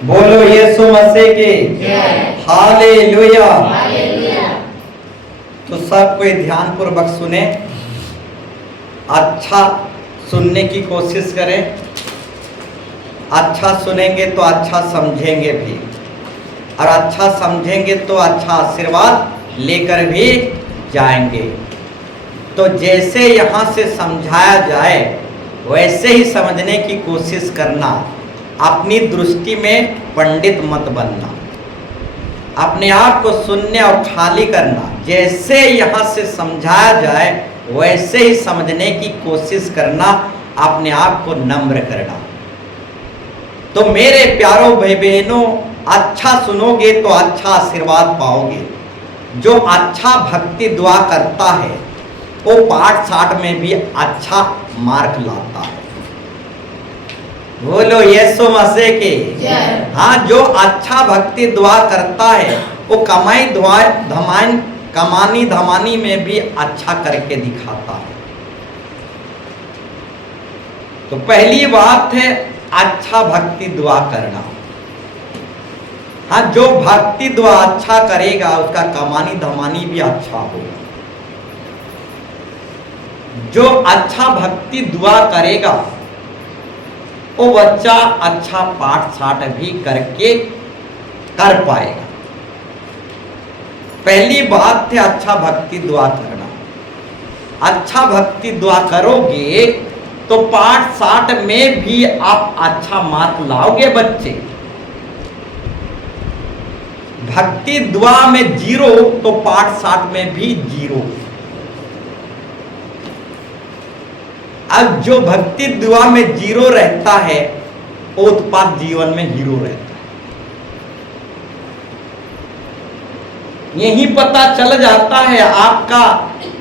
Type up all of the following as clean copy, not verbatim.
बोलो यीशु मसीह की हालेलुया। तो सब कोई ध्यान पूर्वक सुने, अच्छा सुनने की कोशिश करें। अच्छा सुनेंगे तो अच्छा समझेंगे भी, और अच्छा समझेंगे तो अच्छा आशीर्वाद लेकर भी जाएंगे। तो जैसे यहाँ से समझाया जाए वैसे ही समझने की कोशिश करना। अपनी दृष्टि में पंडित मत बनना, अपने आप को शून्य और खाली करना। जैसे यहाँ से समझाया जाए वैसे ही समझने की कोशिश करना, अपने आप को नम्र करना। तो मेरे प्यारों भाई बहनों, अच्छा सुनोगे तो अच्छा आशीर्वाद पाओगे। जो अच्छा भक्ति दुआ करता है वो पाठ साठ में भी अच्छा मार्क लाता है। बोलो यीशु मसीह की। हाँ, जो अच्छा भक्ति दुआ करता है वो कमानी धमानी में भी अच्छा करके दिखाता है। तो पहली बात है अच्छा भक्ति दुआ करना। हाँ, जो भक्ति दुआ अच्छा करेगा उसका कमानी धमानी भी अच्छा होगा। जो अच्छा भक्ति दुआ करेगा वो बच्चा अच्छा पाठ साठ भी करके कर पाएगा। पहली बात है अच्छा भक्ति दुआ करना। अच्छा भक्ति दुआ करोगे तो पाठ साठ में भी आप अच्छा मार्क लाओगे बच्चे। भक्ति दुआ में 0 तो पाठ साठ में भी 0। अब जो भक्ति दुआ में 0 रहता है वो उत्पाद जीवन में हीरो रहता है। यही पता चल जाता है आपका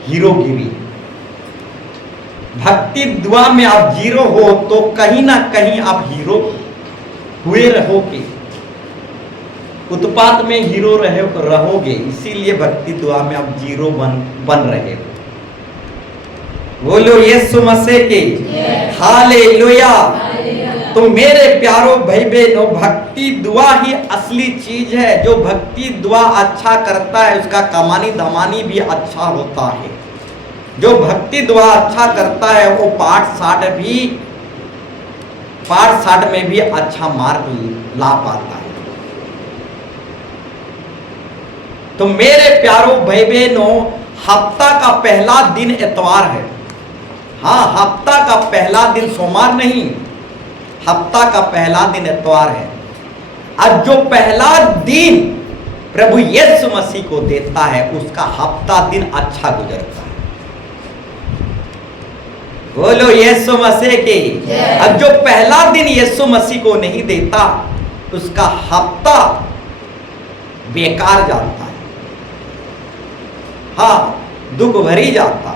हीरोगिरी। भक्ति दुआ में आप 0 हो तो कहीं ना कहीं आप हीरो हुए रहोगे, उत्पाद में हीरो रहोगे। इसीलिए भक्ति दुआ में आप 0 बन रहे हो। बोलो यीशु मसीह की हालेलुया। तो मेरे प्यारों भाई बहनों, भक्ति दुआ ही असली चीज है। जो भक्ति दुआ अच्छा करता है उसका कमानी धमानी भी अच्छा होता है। जो भक्ति दुआ अच्छा करता है वो पाठ साठ में भी अच्छा मार्क ला पाता है। तो मेरे प्यारों भाई बहनों, हफ्ता का पहला दिन इतवार है। हाँ, हफ्ता का पहला दिन सोमवार नहीं, हफ्ता का पहला दिन इतवार है। और जो पहला दिन प्रभु यीशु मसीह को देता है उसका हफ्ता दिन अच्छा गुजरता है। बोलो यीशु मसीह की। अब जो पहला दिन यीशु मसीह को नहीं देता उसका हफ्ता बेकार जाता है। हाँ, दुख भरी जाता है।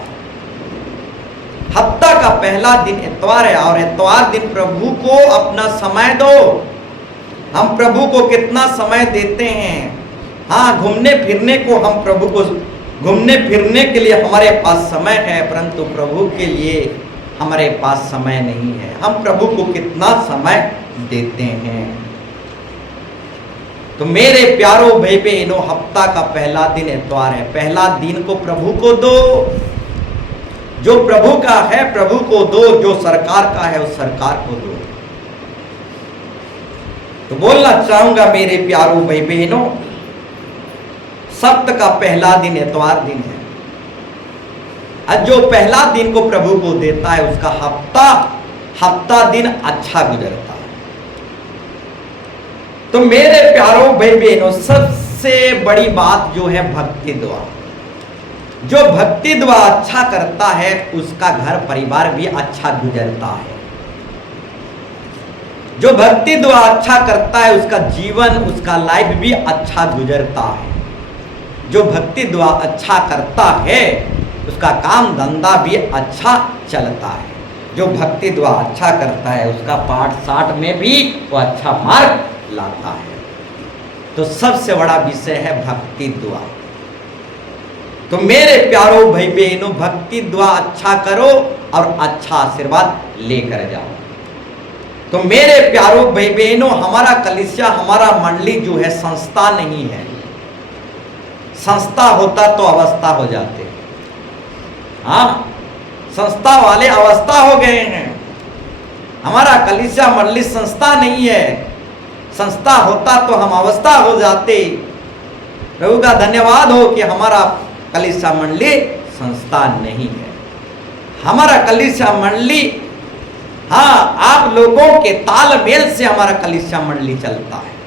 हफ्ता का पहला दिन इतवार है और इतवार दिन प्रभु को अपना समय दो। हम प्रभु को कितना समय देते हैं। हाँ, घूमने फिरने को हम प्रभु को घूमने फिरने के लिए हमारे पास समय है, परंतु प्रभु के लिए हमारे पास समय नहीं है। हम प्रभु को कितना समय देते हैं। तो मेरे प्यारों भाई बहनों, हफ्ता का पहला दिन इतवार है। पहला दिन को प्रभु को दो। जो प्रभु का है प्रभु को दो, जो सरकार का है उस सरकार को दो। तो बोलना चाहूंगा मेरे प्यारों भाई बहनों, सप्ताह का पहला दिन इतवार दिन है। और जो पहला दिन को प्रभु को देता है उसका हफ्ता दिन अच्छा गुजरता है। तो मेरे प्यारों भाई बहनों, सबसे बड़ी बात जो है भक्ति दुआ। जो भक्ति दुआ अच्छा करता है उसका घर परिवार भी अच्छा गुजरता है। जो भक्ति दुआ अच्छा करता है उसका जीवन, उसका लाइफ भी अच्छा गुजरता है। जो भक्ति दुआ अच्छा करता है उसका काम धंधा भी अच्छा चलता है। जो भक्ति दुआ अच्छा करता है उसका पाठ साठ में भी वो अच्छा मार्क लाता है। तो सबसे बड़ा विषय है भक्ति दुआ। तो मेरे प्यारों भाई बहनों, भक्ति दुआ अच्छा करो और अच्छा आशीर्वाद लेकर जाओ। तो मेरे प्यारों भाई बहनों, हमारा कलीसिया, हमारा मंडली जो है संस्था नहीं है। संस्था होता तो अवस्था हो जाते। हाँ, संस्था वाले अवस्था हो गए हैं। हमारा कलीसिया मंडली संस्था नहीं है। संस्था होता तो हम अवस्था हो जाते। प्रभु का धन्यवाद हो कि हमारा कलीसिया मंडली संस्था नहीं है। हमारा कलीसिया मंडली, हाँ, आप लोगों के तालमेल से हमारा कलीसिया मंडली चलता है।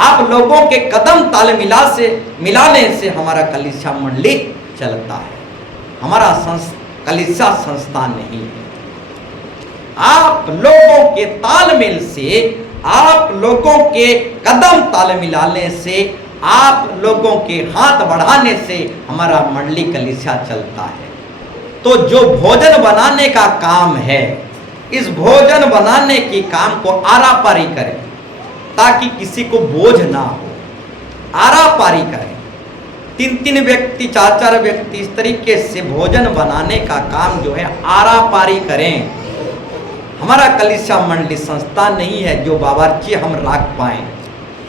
आप लोगों के कदम ताल मिलाने से हमारा कलीसिया मंडली चलता है। हमारा कलीसिया संस्था नहीं है। आप लोगों के तालमेल से, आप लोगों के कदम ताल मिलाने से, आप लोगों के हाथ बढ़ाने से हमारा मंडली कलीसिया चलता है। तो जो भोजन बनाने का काम है, इस भोजन बनाने के काम को आरापारी करें ताकि किसी को बोझ ना हो। आरापारी करें। 3-3 व्यक्ति, 4-4 व्यक्ति इस तरीके से भोजन बनाने का काम जो है आरापारी करें। हमारा कलीसिया मंडली संस्था नहीं है जो बावर्ची हम रख पाएं।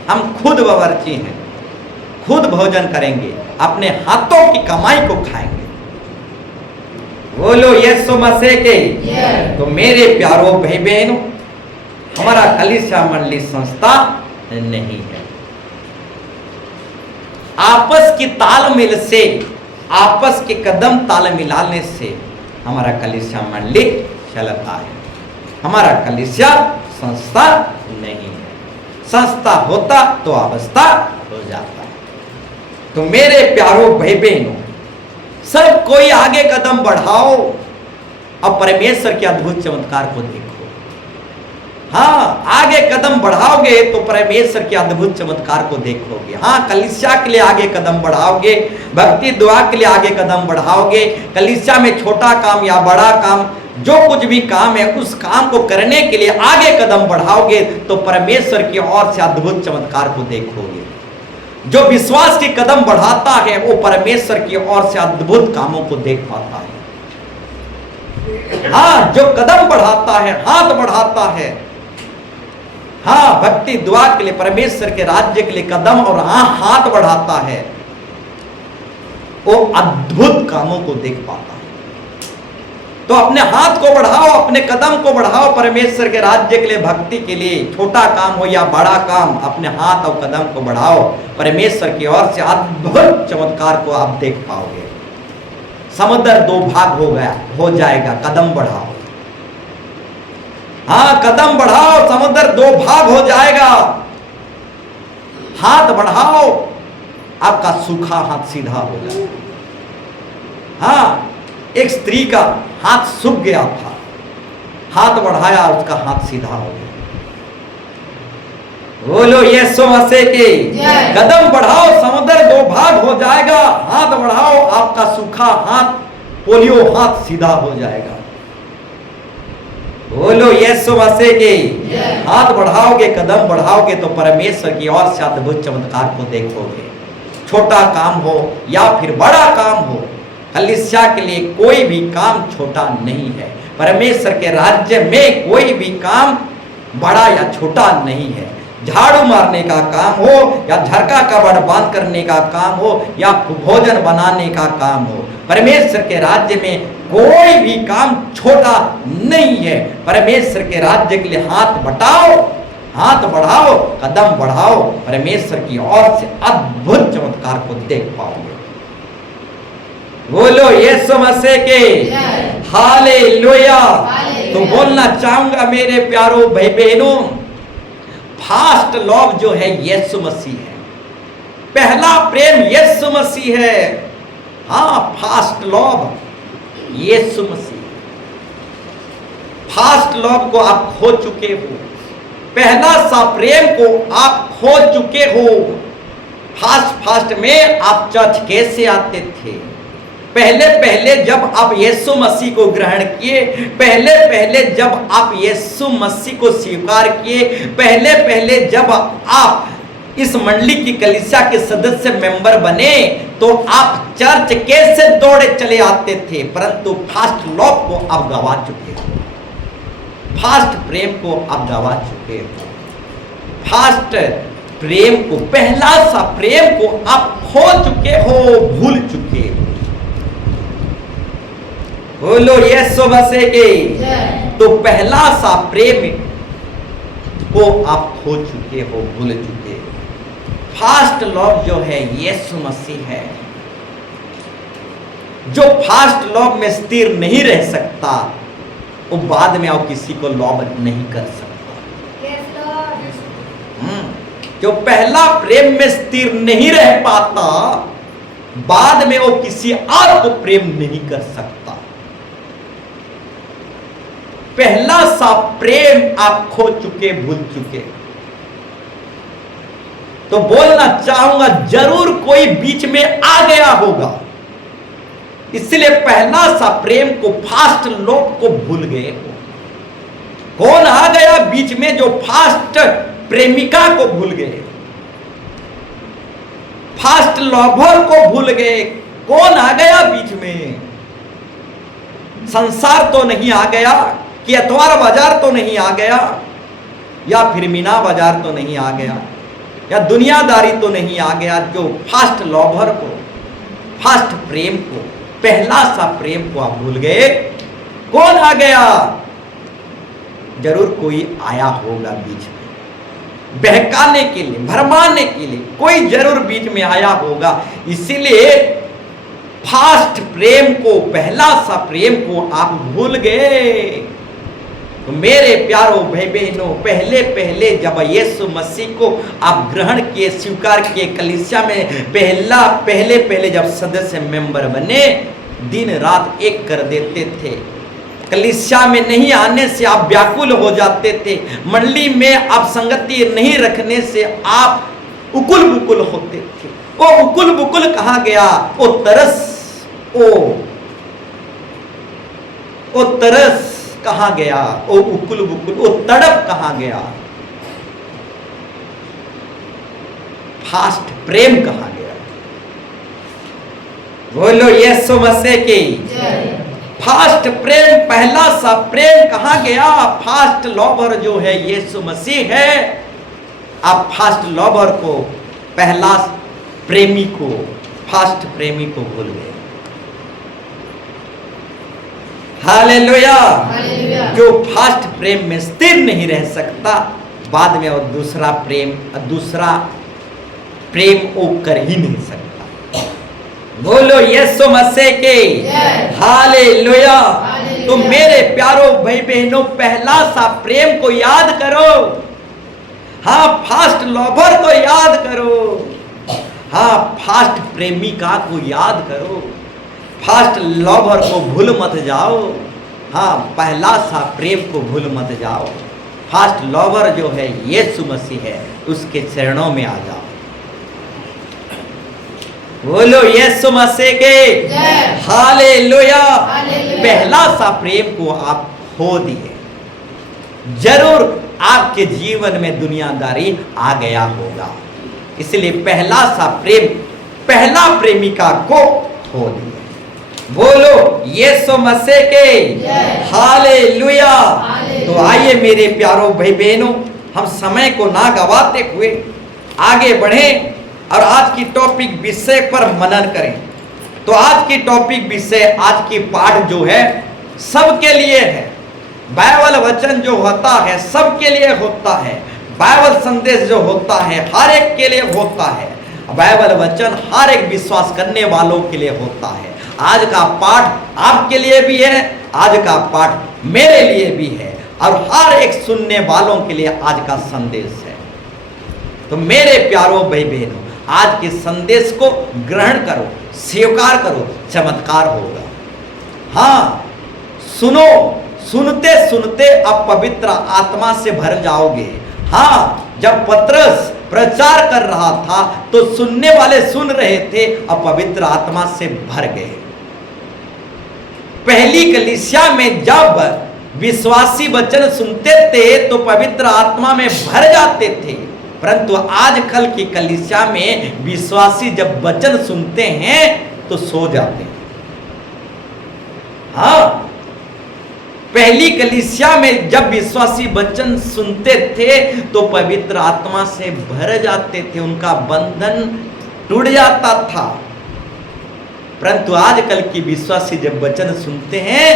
हम खुद बावर्ची हैं, खुद भोजन करेंगे, अपने हाथों की कमाई को खाएंगे। बोलो यीशु मसीह के। तो मेरे प्यारों भाई बहनों, हमारा कलीसिया मंडली संस्था नहीं है। आपस की तालमेल से, आपस के कदम ताल मिलाने से हमारा कलीसिया मंडली चलता है। हमारा कलीसिया संस्था नहीं है। संस्था होता तो अवस्था हो जाता। तो मेरे प्यारों भाई बहनों, सब कोई आगे कदम बढ़ाओ और परमेश्वर के अद्भुत चमत्कार को देखो। हाँ, आगे कदम बढ़ाओगे तो परमेश्वर के अद्भुत चमत्कार को देखोगे। हाँ, कलीसिया के लिए आगे कदम बढ़ाओगे, भक्ति दुआ के लिए आगे कदम बढ़ाओगे। कलीसिया में छोटा काम या बड़ा काम, जो कुछ भी काम है, उस काम को करने के लिए आगे कदम बढ़ाओगे तो परमेश्वर की ओर से अद्भुत चमत्कार को देखोगे। जो विश्वास के कदम बढ़ाता है वो परमेश्वर की ओर से अद्भुत कामों को देख पाता है। हाँ, जो कदम बढ़ाता है, हाथ बढ़ाता है, हाँ, भक्ति दुआ के लिए, परमेश्वर के राज्य के लिए कदम और हाथ बढ़ाता है, वो अद्भुत कामों को देख पाता है। तो अपने हाथ को बढ़ाओ, अपने कदम को बढ़ाओ परमेश्वर के राज्य के लिए, भक्ति के लिए। छोटा काम हो या बड़ा काम, अपने हाथ और कदम को बढ़ाओ। परमेश्वर की ओर से अद्भुत चमत्कार को आप देख पाओगे। समुद्र 2 भाग हो जाएगा। कदम बढ़ाओ। हाँ, कदम बढ़ाओ, समुद्र 2 भाग हो जाएगा। हाथ बढ़ाओ, आपका सूखा हाथ सीधा हो जाएगा। हाँ, एक स्त्री का हाथ सूख गया था, हाथ बढ़ाया, उसका हाथ सीधा हो गया। बोलो यीशु मसीह के। कदम बढ़ाओ, समुद्र 2 भाग हो जाएगा। हाथ बढ़ाओ, आपका सूखा हाथ, पोलियो हाथ सीधा हो जाएगा। बोलो यीशु मसीह के। हाथ बढ़ाओगे, कदम बढ़ाओगे तो परमेश्वर की ओर से अद्भुत चमत्कार को देखोगे। छोटा काम हो या फिर बड़ा काम हो, कलीसिया के लिए कोई भी काम छोटा नहीं है। परमेश्वर के राज्य में कोई भी काम बड़ा या छोटा नहीं है। झाड़ू मारने का काम हो या झरका कबड़ बांध करने का काम हो या भोजन बनाने का काम हो, परमेश्वर के राज्य में कोई भी काम छोटा नहीं है। परमेश्वर के राज्य के लिए हाथ बढ़ाओ, हाथ बढ़ाओ, कदम बढ़ाओ, परमेश्वर की ओर से अद्भुत चमत्कार को देख पाओगे। बोलो यीशु मसीह के। हालेलुया। तो बोलना चाहूंगा मेरे प्यारों भाई बहनों, फर्स्ट लव जो है यीशु मसीह है। पहला प्रेम यीशु मसीह है। हाँ, फर्स्ट लव यीशु मसीह। फर्स्ट लव को आप खो चुके हो, पहला सा प्रेम को आप खो चुके हो। फर्स्ट में आप चर्च कैसे आते थे? पहले जब आप यीशु मसीह को ग्रहण किए, पहले जब आप यीशु मसीह को स्वीकार किए, पहले जब आप इस मंडली की कलीसिया के सदस्य मेंबर बने, तो आप चर्च कैसे दौड़े चले आते थे, परंतु फर्स्ट लव को आप गवा चुके हो। फास्ट प्रेम को आप गवा चुके हो। फास्ट प्रेम को, पहला सा प्रेम को आप खो चुके हो, भूल चुके हो। बोलो यीशु मसीह के। तो पहला सा प्रेम को आप खो चुके हो, भूल चुके हो। फास्ट लव जो है यीशु मसीह है, जो फास्ट लव में स्थिर नहीं रह सकता, वो बाद में और किसी को लव नहीं कर सकता। जो पहला प्रेम में स्थिर नहीं रह पाता, बाद में वो किसी और को प्रेम नहीं कर सकता। पहला सा प्रेम आप खो चुके, भूल चुके। तो बोलना चाहूंगा, जरूर कोई बीच में आ गया होगा, इसलिए पहला सा प्रेम को, फास्ट लव को भूल गए हो। कौन आ गया बीच में जो फास्ट प्रेमिका को भूल गए, फास्ट लवर को भूल गए? कौन आ गया बीच में? संसार तो नहीं आ गया, कि अतवार बाजार तो नहीं आ गया, या फिर मीना बाजार तो नहीं आ गया, या दुनियादारी तो नहीं आ गया, जो फास्ट लवर को, फास्ट प्रेम को, पहला सा प्रेम को आप भूल गए? कौन आ गया? जरूर कोई आया होगा बीच में, बहकाने के लिए, भरमाने के लिए कोई जरूर बीच में आया होगा। इसीलिए फास्ट प्रेम को, पहला सा प्रेम को आप भूल गए। तो मेरे प्यारों भाई बहनों, पहले पहले जब यीशु मसीह को आप ग्रहण किए, स्वीकार किए, कलीसिया में पहले पहले जब सदस्य मेंबर बने, दिन रात एक कर देते थे। कलीसिया में नहीं आने से आप व्याकुल हो जाते थे, मंडली में आप संगति नहीं रखने से आप उकुल बुकुल होते थे। वो उकुल बुकुल कहाँ गया? वो तरस, वो तरस कहाँ गया? वो उकुल बुकुल, वो तड़प कहाँ गया? फास्ट प्रेम कहाँ गया? बोलो यीशु मसीह की। फास्ट प्रेम, पहला सा प्रेम कहाँ गया? फास्ट लवर जो है यीशु मसीह है। आप फास्ट लवर को, पहला प्रेमी को, फास्ट प्रेमी को भूल गए। हालेलुया। जो फास्ट प्रेम में स्थिर नहीं रह सकता, बाद में और दूसरा प्रेम वो कर ही नहीं सकता। बोलो यीशु मसीह के। हालेलुया। तो मेरे प्यारों भाई बहनों, पहला सा प्रेम को याद करो। हाँ, फास्ट लवर को याद करो। हाँ, फास्ट प्रेमिका को याद करो। फास्ट लवर को भूल मत जाओ। हाँ, पहला सा प्रेम को भूल मत जाओ। फास्ट लवर जो है यीशु मसीह है, उसके चरणों में आ जाओ। बोलो यीशु मसीह के। हालेलुया। पहला सा प्रेम को आप खो दिए। जरूर आपके जीवन में दुनियादारी आ गया होगा, इसलिए पहला सा प्रेम, पहला प्रेमिका को खो दिए। बोलो यीशु मसीह के। हालेलुया। तो आइए मेरे प्यारों भाई बहनों, हम समय को ना गवाते हुए आगे बढ़ें और आज की टॉपिक विषय पर मनन करें। तो आज की टॉपिक विषय, आज की पाठ जो है सबके लिए है। बाइबल वचन जो होता है सबके लिए होता है। बाइबल संदेश जो होता है हर एक के लिए होता है। बाइबल वचन हर एक विश्वास करने वालों के लिए होता है। आज का पाठ आपके लिए भी है, आज का पाठ मेरे लिए भी है, और हर एक सुनने वालों के लिए आज का संदेश है। तो मेरे प्यारों भाई बहनों, आज के संदेश को ग्रहण करो, स्वीकार करो, चमत्कार होगा। हाँ, सुनो, सुनते सुनते अब पवित्र आत्मा से भर जाओगे। हाँ, जब पतरस प्रचार कर रहा था तो सुनने वाले सुन रहे थे और पवित्र आत्मा से भर गए। पहली कलीसिया में जब विश्वासी वचन सुनते थे तो पवित्र आत्मा में भर जाते थे, परंतु आजकल की कलीसिया में विश्वासी जब वचन सुनते हैं तो सो जाते हैं। हाँ, पहली कलीसिया में जब विश्वासी वचन सुनते थे तो पवित्र आत्मा से भर जाते थे, उनका बंधन टूट जाता था। परंतु आजकल की विश्वासी जब वचन सुनते हैं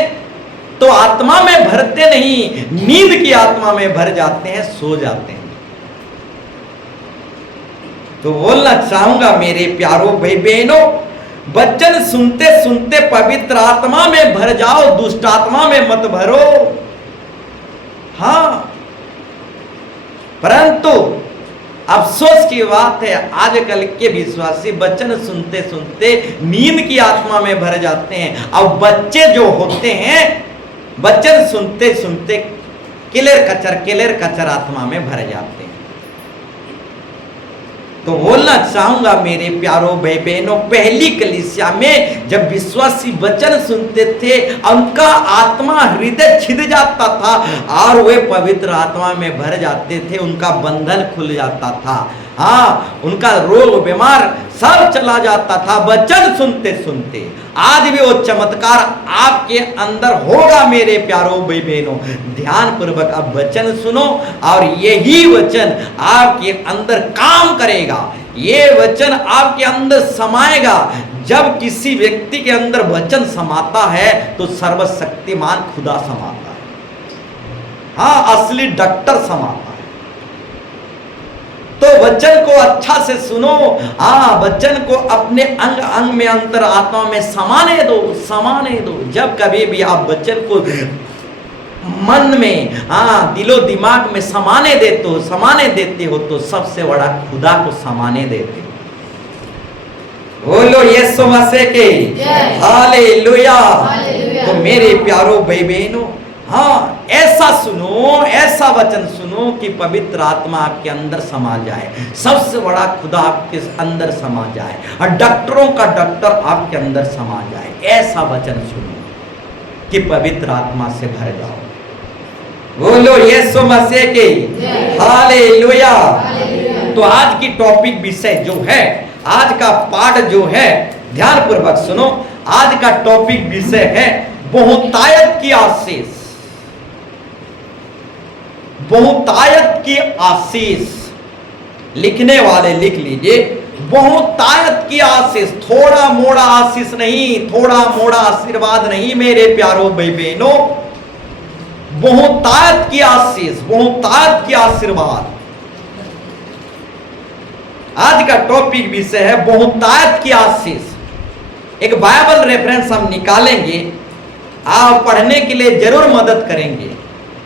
तो आत्मा में भरते नहीं, नींद की आत्मा में भर जाते हैं, सो जाते हैं। तो बोलना चाहूंगा मेरे प्यारो भाई बहनों, वचन सुनते सुनते पवित्र आत्मा में भर जाओ, दुष्ट आत्मा में मत भरो। हाँ, परंतु अफसोस की बात है आजकल के विश्वासी वचन सुनते सुनते नींद की आत्मा में भर जाते हैं। अब बच्चे जो होते हैं वचन सुनते सुनते किलेर कचर आत्मा में भर जाते हैं। तो बोलना चाहूंगा मेरे प्यारो भाई बहनों, पहली कलीसिया में जब विश्वासी वचन सुनते थे उनका आत्मा हृदय छिद जाता था और वे पवित्र आत्मा में भर जाते थे, उनका बंधन खुल जाता था। हाँ, उनका रोग बीमार सब चला जाता था वचन सुनते सुनते। आज भी वो चमत्कार आपके अंदर होगा मेरे प्यारो भाई बहनों। ध्यान पूर्वक अब वचन सुनो और यही वचन आपके अंदर काम करेगा, ये वचन आपके अंदर समाएगा। जब किसी व्यक्ति के अंदर वचन समाता है तो सर्वशक्तिमान खुदा समाता है। हाँ, असली डॉक्टर समाता है। तो वचन को अच्छा से सुनो। हाँ, वचन को अपने अंग अंग में अंतर आत्मा में समाने दो। जब कभी भी आप वचन को मन में, हाँ, दिलो दिमाग में समाने देते हो तो सबसे बड़ा खुदा को समाने देते हो। बोलो यीशु मसीह के हालेलुया। तो मेरे प्यारो भाई बहनों, हाँ, ऐसा सुनो, ऐसा वचन सुनो कि पवित्र आत्मा आपके अंदर समा जाए, सबसे बड़ा खुदा आपके अंदर समा जाए और डॉक्टरों का डॉक्टर आपके अंदर समा जाए। ऐसा वचन सुनो कि पवित्र आत्मा से भर जाओ। बोलो यीशु मसीह के हालेलुया। तो आज की टॉपिक विषय जो है, आज का पाठ जो है, ध्यान पूर्वक सुनो। आज का टॉपिक विषय है बहुतायत की आशीष। बहुतायत की आशीष। लिखने वाले लिख लीजिए, बहुतायत की आशीष। थोड़ा मोड़ा आशीष नहीं, थोड़ा मोड़ा आशीर्वाद नहीं मेरे प्यारो भाई बहनों, बहुतायत की आशीष, बहुतायत की आशीर्वाद। आज का टॉपिक विषय है बहुतायत की आशीष। एक बाइबल रेफरेंस हम निकालेंगे, आप पढ़ने के लिए जरूर मदद करेंगे।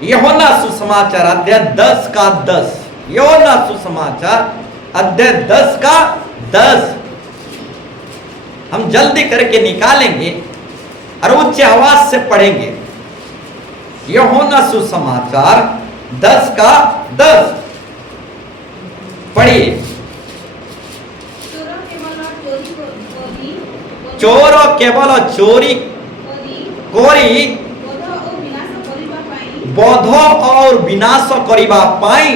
यूहन्ना सुसमाचार अध्याय 10 का 10। यूहन्ना सुसमाचार अध्याय 10 का 10। हम जल्दी करके निकालेंगे और उच्च आवाज से पढ़ेंगे। यूहन्ना सुसमाचार 10 का 10 पढ़िए। चोर केवल चोरी कोरी बोध और विनाश करिबा पाई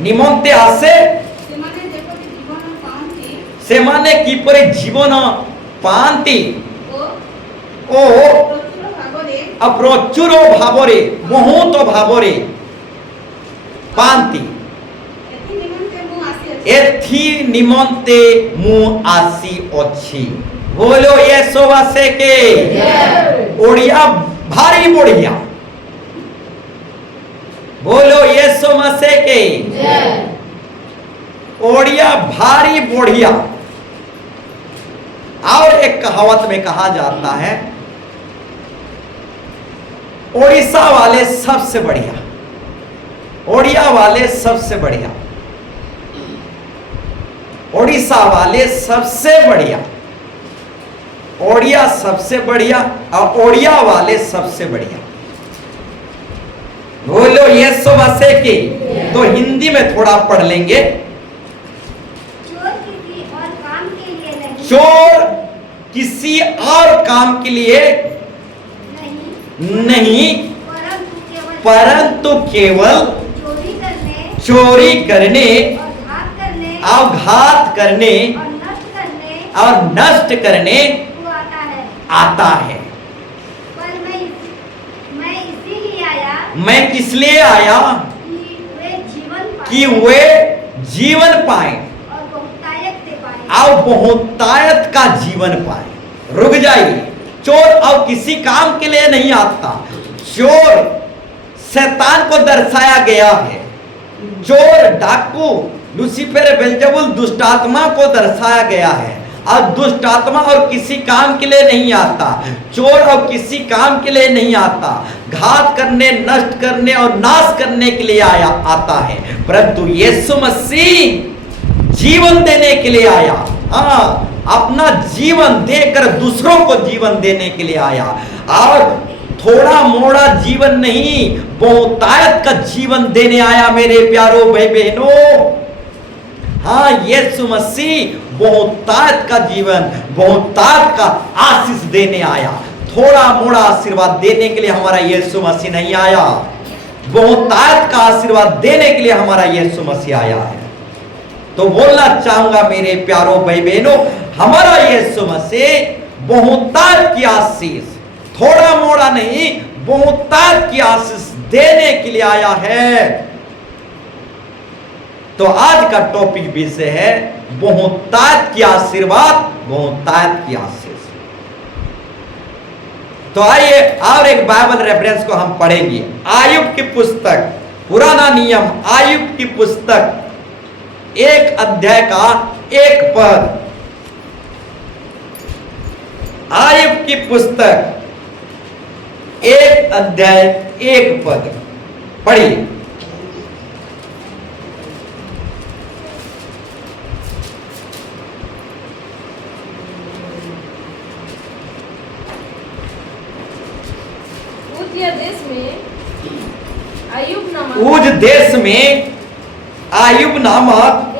निमंते आसे सेमाने किपरि जीवन पांति ओ प्रचुर भावरे बहुत भावरे पांति। एथि निमंते मु आसी अछि। बोलो यीशु मसीह के ओडिया भारी बढ़िया। बोलो यीशु मसीह के ओडिया भारी बढ़िया। और एक कहावत में कहा जाता है, ओडिशा वाले सबसे बढ़िया, ओडिया वाले सबसे बढ़िया, ओडिशा वाले सबसे बढ़िया, ओडिया सबसे बढ़िया और ओडिया वाले सबसे बढ़िया। बोलो यीशु मसीह की। तो हिंदी में थोड़ा पढ़ लेंगे। चोर किसी और काम के लिए नहीं, परंतु केवल चोरी करने और घात करने और नष्ट करने आता है। मैं इसलिए आया कि वे जीवन पाए और बहुतायत का जीवन पाए। रुक जाइए, चोर और किसी काम के लिए नहीं आता। चोर शैतान को दर्शाया गया है, चोर डाकू लूसीफर बेल्जेबुल दुष्ट आत्मा को दर्शाया गया है। और दुष्ट आत्मा और किसी काम के लिए नहीं आता, चोर और किसी काम के लिए नहीं आता, घात करने, नष्ट करने और नाश करने के लिए आया आता है। परंतु यीशु मसीह जीवन देने के लिए आया। अपना जीवन देकर दूसरों को जीवन देने के लिए आया। और थोड़ा मोड़ा जीवन नहीं, बहुतायत का जीवन देने आया मेरे प्यारों भाई बहनों। हाँ, यीशु मसीह बहुतायत का जीवन, बहुतायत का आशीष देने आया। थोड़ा मोड़ा आशीर्वाद देने के लिए हमारा यीशु मसीह नहीं आया, बहुतायत का आशीर्वाद देने के लिए हमारा यीशु मसीह आया है। तो बोलना चाहूंगा मेरे प्यारों भाई बहनों, हमारा यीशु मसीह बहुतायत की आशीष, थोड़ा मोड़ा नहीं, बहुतायत की आशीष देने के लिए आया है। तो आज का टॉपिक विषय है बहुतायत की आशीर्वाद, बहुतायत की आशीष। तो आइए और एक बाइबल रेफरेंस को हम पढ़ेंगे। आयुब की पुस्तक, पुराना नियम, आयुब की पुस्तक 1 अध्याय का 1 पद। आयुब की पुस्तक 1 अध्याय 1 पद पढ़िए। उज देश में आयुब नामक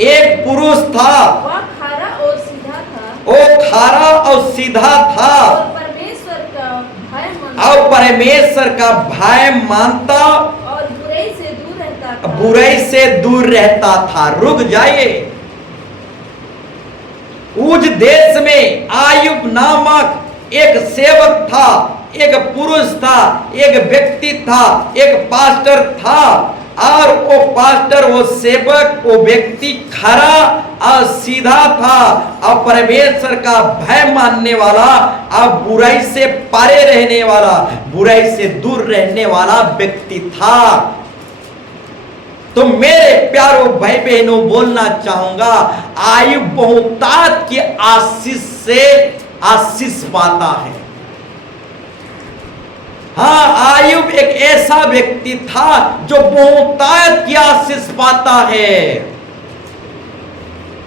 एक पुरुष था। वह खारा और सीधा था। वो खारा और सीधा था और परमेश्वर का भय मानता। और परमेश्वर का भय मानता और बुराई से दूर रहता था। बुराई से दूर रहता था। रुक जाइए, उज देश में आयुब नामक एक सेवक था, एक पुरुष था, एक व्यक्ति था, एक पास्टर था। और वो पास्टर, वो सेवक, वो व्यक्ति खरा और सीधा था और परमेश्वर का भय मानने वाला और बुराई से परे रहने वाला, बुराई से दूर रहने वाला व्यक्ति था। तो मेरे प्यारों भाई बहनों, बोलना चाहूंगा, आयुब बहुतायत की आशीष से आशीष पाता है। हाँ, आयुब एक ऐसा व्यक्ति था जो बहुतायत की आशीष पाता है।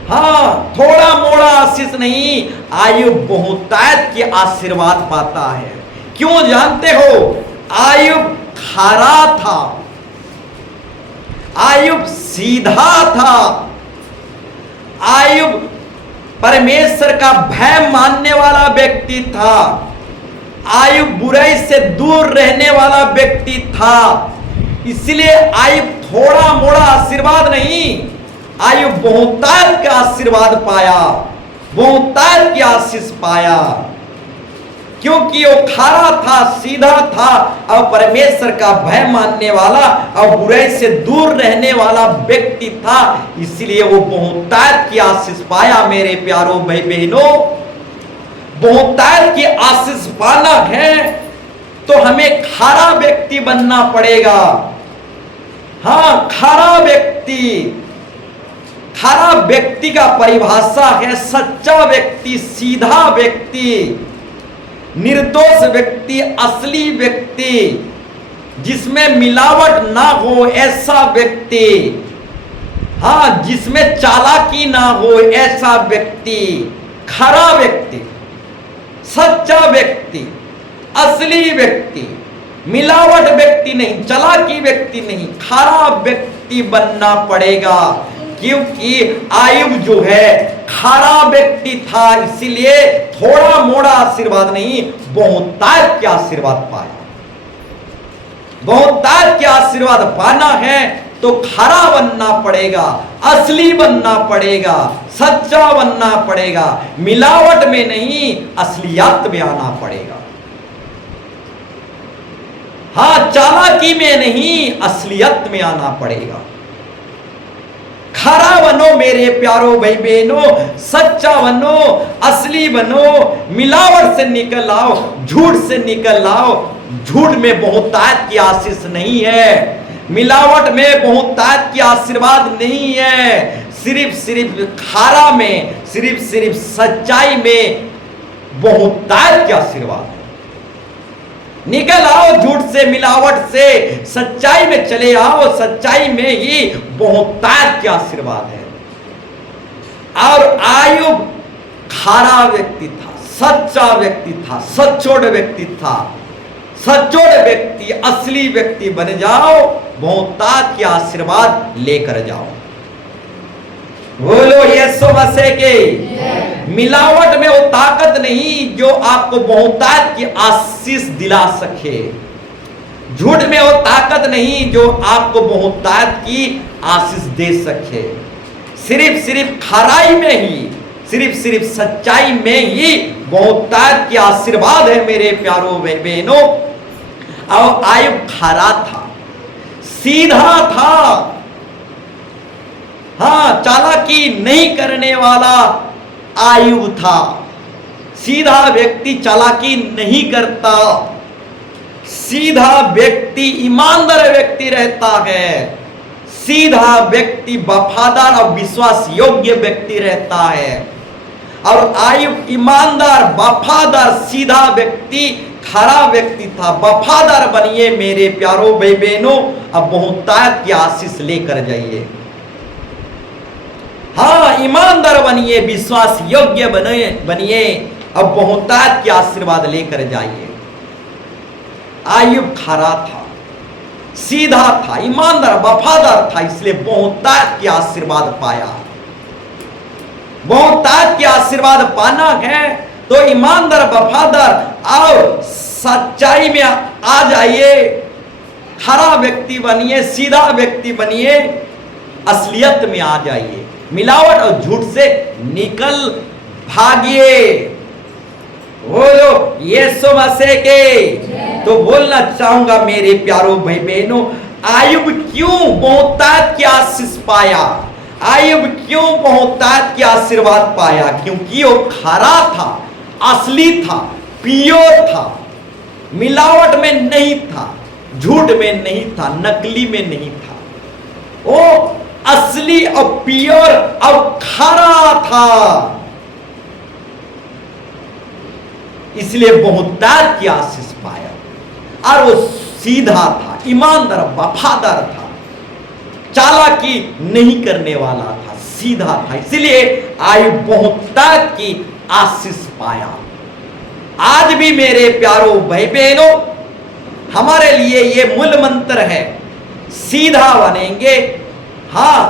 हाँ, थोड़ा मोड़ा आशीष नहीं, आयुब बहुतायत की आशीर्वाद पाता है। क्यों जानते हो? आयुब खरा था, आयुब सीधा था, आयुब परमेश्वर का भय मानने वाला व्यक्ति था, आयुब बुराई से दूर रहने वाला व्यक्ति था। इसलिए आयुब थोड़ा मोड़ा आशीर्वाद नहीं, आयुब बहुतायत का आशीर्वाद पाया, बहुतायत की आशीष पाया। क्योंकि वो खरा था, सीधा था और परमेश्वर का भय मानने वाला और बुराई से दूर रहने वाला व्यक्ति था। इसलिए वो बहुतायत की आशीष पाया। मेरे प्यारों भाई बहनों, बहुतायत की आशीष पाना है तो हमें खरा व्यक्ति बनना पड़ेगा। हाँ, खरा व्यक्ति, खरा व्यक्ति का परिभाषा है सच्चा व्यक्ति, सीधा व्यक्ति, निर्दोष व्यक्ति, असली व्यक्ति, जिसमें मिलावट ना हो ऐसा व्यक्ति। हाँ, जिसमें चालाकी ना हो ऐसा व्यक्ति, खरा व्यक्ति, सच्चा व्यक्ति, असली व्यक्ति, मिलावट व्यक्ति नहीं, चालाकी व्यक्ति नहीं, खरा व्यक्ति बनना पड़ेगा। क्योंकि आयुब जो है खरा व्यक्ति था, इसीलिए थोड़ा मोड़ा आशीर्वाद नहीं, बहुतायत के आशीर्वाद पाया। बहुतायत के आशीर्वाद पाना है तो खरा बनना पड़ेगा, असली बनना पड़ेगा, सच्चा बनना पड़ेगा, मिलावट में नहीं, असलियत में आना पड़ेगा। हाँ, चालाकी में नहीं, असलियत में आना पड़ेगा। खरा बनो मेरे प्यारो भाई बहनों, सच्चा बनो, असली बनो, मिलावट से निकल आओ, झूठ से निकल आओ। झूठ में बहुतायत की आशीष नहीं है, मिलावट में बहुतायत की आशीर्वाद नहीं है। सिर्फ खारा में, सिर्फ सच्चाई में बहुतायत की आशीर्वाद है। निकल आओ झूठ से, मिलावट से, सच्चाई में चले आओ। सच्चाई में ही बहुतायत की आशीर्वाद है। और आयुब खारा व्यक्ति था, सच्चा व्यक्ति था, सच्चोड़ व्यक्ति था। सच्चोड़ व्यक्ति, असली व्यक्ति बन जाओ, बहुतायत की आशीर्वाद लेकर जाओ। बोलो यीशु मसीह के। मिलावट में वो ताकत नहीं जो आपको बहुतायत की आशीष दिला सके। झूठ में वो ताकत नहीं जो आपको बहुतायत की आशीष दे सके। सिर्फ खराई में ही, सिर्फ सच्चाई में ही बहुतायत की आशीर्वाद है मेरे प्यारों बहनों। और आयुब खरा था, सीधा था। हाँ, चालाकी नहीं करने वाला आयुब था। सीधा व्यक्ति चालाकी नहीं करता, सीधा व्यक्ति ईमानदार व्यक्ति रहता है। सीधा व्यक्ति वफादार और विश्वास योग्य व्यक्ति रहता है। और आयुब ईमानदार, वफादार, सीधा व्यक्ति, खरा व्यक्ति था। वफादार बनिए मेरे प्यारों भाई बहनों, अब बहुतायत की आशीष लेकर जाइए। हाँ, ईमानदार बनिए, विश्वास योग्य बनिए, अब बहुतायत की आशीर्वाद लेकर जाइए। आयुब खरा था, सीधा था, ईमानदार, वफादार था, इसलिए बहुतायत की आशीर्वाद पाया। बहुतायत की आशीर्वाद पाना है तो ईमानदार, वफादार और सच्चाई में आ जाइए। खरा व्यक्ति बनिए, सीधा व्यक्ति बनिए, असलियत में आ जाइए। मिलावट और झूठ से निकल भागिए। बोलो यीशु मसीह के। तो बोलना चाहूंगा मेरे प्यारों भाई बहनों, आयुब क्यों बहुतायत की आशीष पाया? आयुब क्यों बहुतायत की आशीर्वाद पाया? क्योंकि वो खरा था, असली था, प्योर था, मिलावट में नहीं था, झूठ में नहीं था, नकली में नहीं था। वो असली और प्योर और खरा था, इसलिए बहुतायत की आशीष पाया। और वो सीधा था, ईमानदार, वफादार था, चालाकी नहीं करने वाला था, सीधा था, इसलिए आयुब बहुतायत की आशीष पाया। आज भी मेरे प्यारों भाई बहनों, हमारे लिए ये मूल मंत्र है। सीधा बनेंगे, हाँ,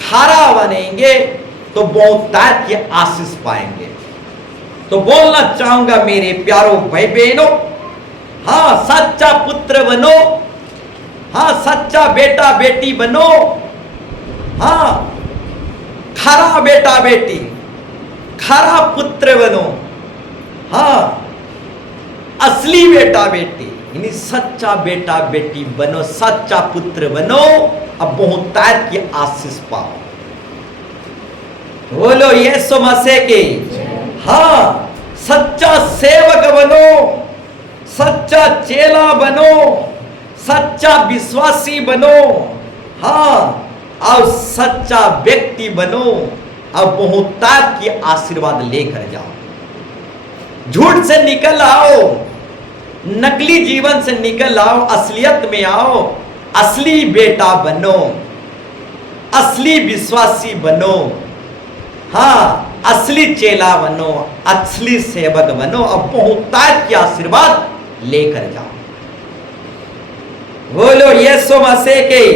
खरा बनेंगे तो बहुतायत की आशीष पाएंगे। तो बोलना चाहूंगा मेरे प्यारों भाई बहनों, हाँ, सच्चा पुत्र बनो, हाँ, सच्चा बेटा बेटी बनो, हाँ, खरा बेटा बेटी, खरा पुत्र बनो, हाँ, असली बेटा बेटी, यानी सच्चा बेटा बेटी बनो, सच्चा पुत्र बनो, अब बहुतायत की आशीष पाओ। बोलो यीशु मसीह के। हाँ, सच्चा सेवक बनो, सच्चा चेला बनो, सच्चा विश्वासी बनो, हाँ, और सच्चा व्यक्ति बनो, अब बहुतायत की आशीर्वाद लेकर जाओ। झूठ से निकल आओ, नकली जीवन से निकल आओ, असलियत में आओ, असली बेटा बनो, असली विश्वासी बनो, हाँ, असली चेला बनो, असली सेवक बनो, अब बहुतायत की आशीर्वाद लेकर जाओ। बोलो यीशु मसीह के।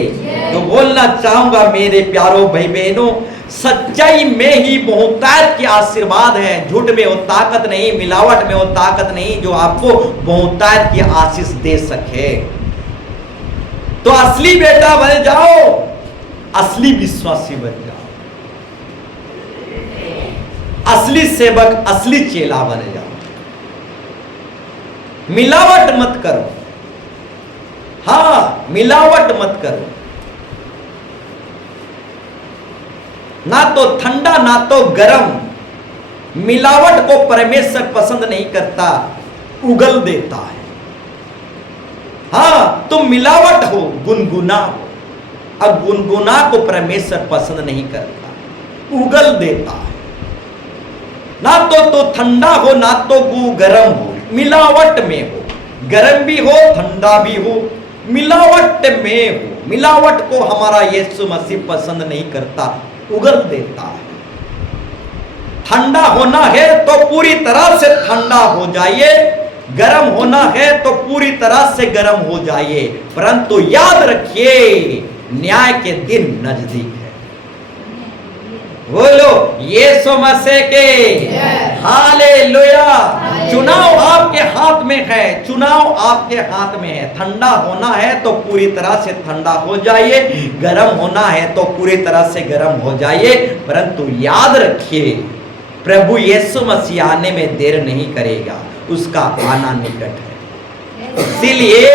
तो बोलना चाहूंगा मेरे प्यारों भाई बहनों, सच्चाई में ही बहुतायत की आशीर्वाद है। झूठ में वो ताकत नहीं, मिलावट में वो ताकत नहीं जो आपको बहुतायत की आशीष दे सके। तो असली बेटा बन जाओ, असली विश्वासी बन जाओ, असली सेवक, असली चेला बन जाओ। मिलावट मत करो, मिलावट मत करो। ना तो ठंडा ना तो गर्म। मिलावट को परमेश्वर पसंद नहीं करता, उगल देता है। हाँ, तुम मिलावट हो, गुनगुना हो। अब गुनगुना को परमेश्वर पसंद नहीं करता, उगल देता है। ना तो ठंडा हो ना तो गर्म हो, मिलावट में हो। गर्म भी हो ठंडा भी हो, मिलावट में हो। मिलावट को हमारा यीशु मसीह पसंद नहीं करता, उगल देता है। ठंडा होना है तो पूरी तरह से ठंडा हो जाइए, गर्म होना है तो पूरी तरह से गर्म हो जाइए। परंतु याद रखिए, न्याय के दिन नजदीक है। बोलो यीशु मसीह के हालेलुया। चुनाव आपके हाथ में है, चुनाव आपके हाथ में है। ठंडा होना है तो पूरी तरह से ठंडा हो जाइए, गर्म होना है तो पूरी तरह से गर्म हो जाइए। परंतु याद रखिए, प्रभु यीशु मसीह आने में देर नहीं करेगा, उसका आना निकट है। इसीलिए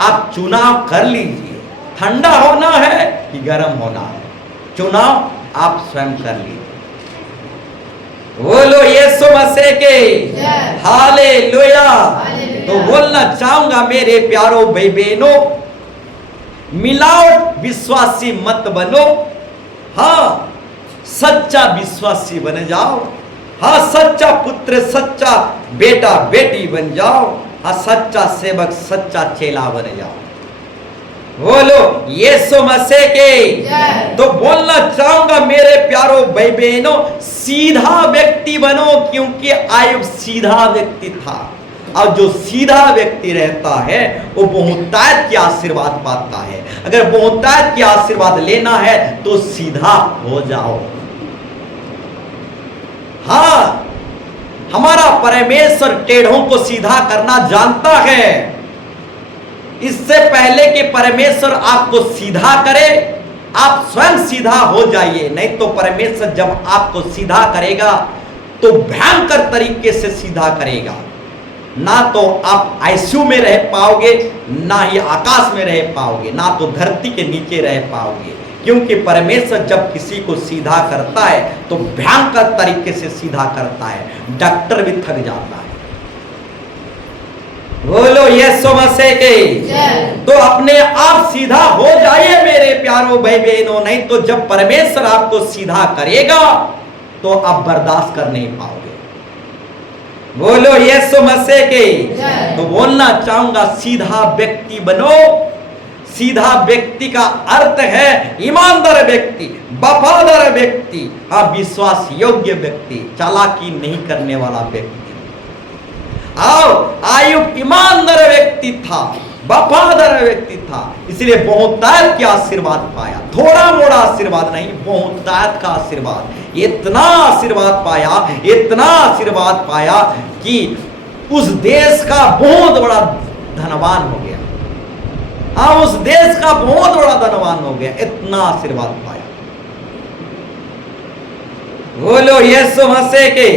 आप चुनाव कर लीजिए, ठंडा होना है कि गर्म होना है, चुनाव आप स्वयं कर लीजिए। बोलो यीशु मसीह के हालेलुया। तो बोलना चाहूंगा मेरे प्यारो भाई बहनों, मिलावट विश्वासी मत बनो। हाँ, सच्चा विश्वासी बन जाओ। हाँ, सच्चा पुत्र सच्चा बेटा बेटी बन जाओ। हाँ, सच्चा सेवक सच्चा चेला बन जाओ। बोलो यीशु मसीह के। तो बोलना चाहूंगा मेरे प्यारो भाई बहनों, सीधा व्यक्ति बनो, क्योंकि आयुब सीधा व्यक्ति था। और जो सीधा व्यक्ति रहता है वो बहुतायत की आशीर्वाद पाता है। अगर बहुतायत की आशीर्वाद लेना है तो सीधा हो जाओ। हाँ, हमारा परमेश्वर टेढ़ों को सीधा करना जानता है। इससे पहले कि परमेश्वर आपको सीधा करे, आप स्वयं सीधा हो जाइए। नहीं तो परमेश्वर जब आपको सीधा करेगा तो भयंकर तरीके से सीधा करेगा। ना तो आप आईसीयू में रह पाओगे, ना ही आकाश में रह पाओगे, ना तो धरती के नीचे रह पाओगे। क्योंकि परमेश्वर जब किसी को सीधा करता है तो भयंकर तरीके से सीधा करता है, डॉक्टर भी थक जाता है। बोलो यीशु मसीह के। तो अपने आप सीधा हो जाइए मेरे प्यारो भाई बहनों। नहीं तो जब परमेश्वर आपको सीधा करेगा तो आप बर्दाश्त कर नहीं पाओगे। बोलो यीशु मसीह के। तो बोलना चाहूंगा, सीधा व्यक्ति बनो। सीधा व्यक्ति का अर्थ है ईमानदार व्यक्ति, वफादार व्यक्ति, हाँ, विश्वास योग्य व्यक्ति, चालाकी नहीं करने वाला व्यक्ति। आओ, आयुब ईमानदार व्यक्ति था, वफादार व्यक्ति था, इसलिए बहुतायत की आशीर्वाद पाया। थोड़ा मोड़ा आशीर्वाद नहीं, बहुतायत का आशीर्वाद। इतना आशीर्वाद पाया, इतना आशीर्वाद पाया कि उस देश का बहुत बड़ा धनवान हो गया। हाँ, उस देश का बहुत बड़ा धनवान हो गया, इतना आशीर्वाद पाया। बोलो यीशु मसीह के।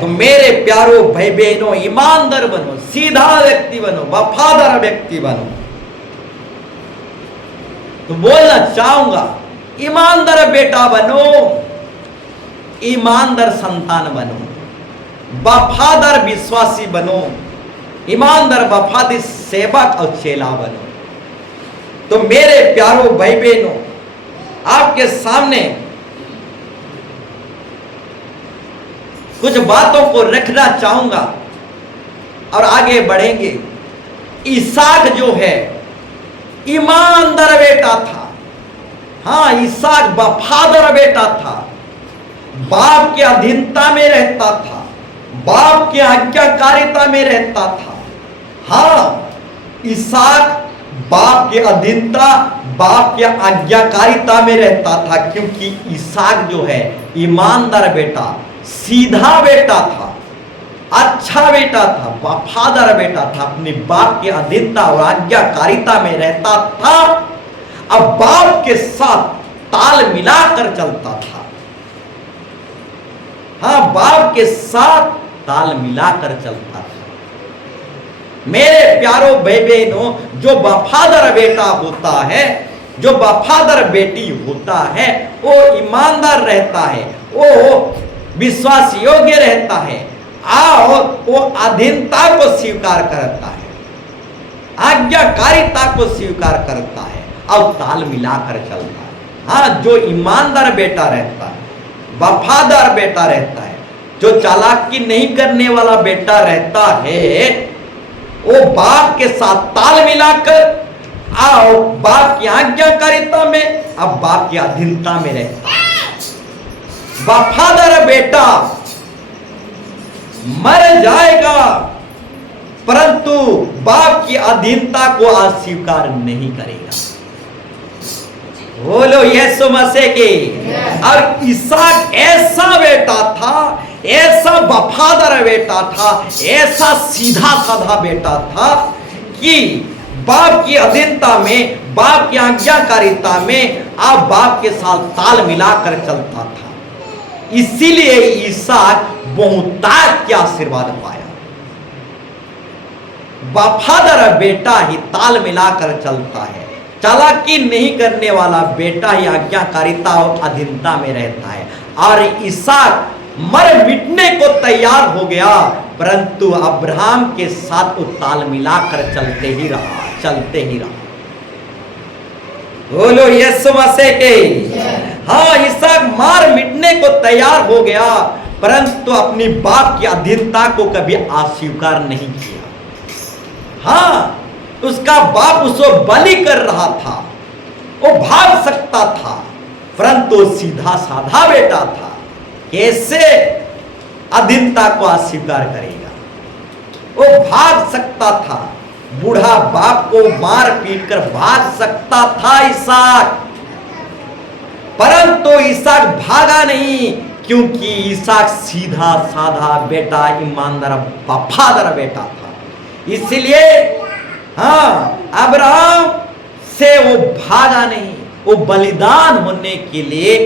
तो मेरे प्यारो भाई बहनों, ईमानदार बनो, सीधा व्यक्ति बनो, वफादार व्यक्ति बनो। तो बोलना चाहूंगा, ईमानदार बेटा बनो, ईमानदार संतान बनो, वफादार विश्वासी बनो, ईमानदार वफादार सेवक और चेला बनो। तो मेरे प्यारो भाई बहनों, आपके सामने कुछ बातों को रखना चाहूंगा और आगे बढ़ेंगे। इसहाक जो है ईमानदार बेटा था। हाँ, इसहाक वफादार बेटा था, बाप की अधीनता में रहता था, बाप की आज्ञाकारिता में रहता था। हाँ, इसहाक बाप की अधीनता, बाप की आज्ञाकारिता में रहता था, क्योंकि इसहाक जो है ईमानदार बेटा, सीधा बेटा था, अच्छा बेटा था, वफादार बेटा था, अपने बाप की अधीनता और आज्ञाकारिता में रहता था। अब बाप के साथ ताल मिलाकर चलता था। हाँ, बाप के साथ ताल मिलाकर चलता था। मेरे प्यारो भाई बहनों, जो वफादार बेटा होता है, जो वफादार बेटी होता है, वो ईमानदार रहता है, वो विश्वास योग्य रहता है और वो अधीनता को स्वीकार करता है, आज्ञाकारिता को स्वीकार करता है और ताल मिलाकर चलता है। हाँ, जो ईमानदार बेटा रहता है, वफादार बेटा रहता है, जो चालाकी नहीं करने वाला बेटा रहता है, वो बाप के साथ ताल मिलाकर आओ बाप की आज्ञाकारिता में, अब बाप की अधीनता में रहता है। वफादार बेटा मर जाएगा परंतु बाप की अधीनता को अस्वीकार नहीं करेगा। बोलो यीशु मसीह की। और इसहाक ऐसा बेटा था, ऐसा वफादार बेटा था, ऐसा सीधा साधा बेटा था कि बाप की अधीनता में, बाप की आज्ञाकारिता में आप बाप के साथ ताल मिलाकर चलता था। इसीलिए इसहाक बहुतायत के आशीर्वाद पाया। वफादार बेटा ही ताल मिलाकर चलता है, चालाकी नहीं करने वाला बेटा ही आज्ञाकारिता और अधीनता में रहता है। और इसहाक मर मिटने को तैयार हो गया परंतु अब्राहम के साथ वो ताल मिलाकर चलते ही रहा, चलते ही रहा। बोलो यीशु मसीह के। हाँ, इसहाक मार मिटने को तैयार हो गया परंतु अपनी बाप की अधीनता को कभी अस्वीकार नहीं किया। हाँ, उसका बाप उसको बलि कर रहा था, वो भाग सकता था परंतु सीधा साधा बेटा था, कैसे अधीनता को अस्वीकार करेगा। वो भाग सकता था, बूढ़ा बाप को मार पीट कर भाग सकता था इसहाक, परंतु इसहाक भागा नहीं क्योंकि इसहाक सीधा साधा बेटा, ईमानदार वफादार बेटा था। इसलिए हाँ, अब्राहम से वो भागा नहीं, वो बलिदान होने के लिए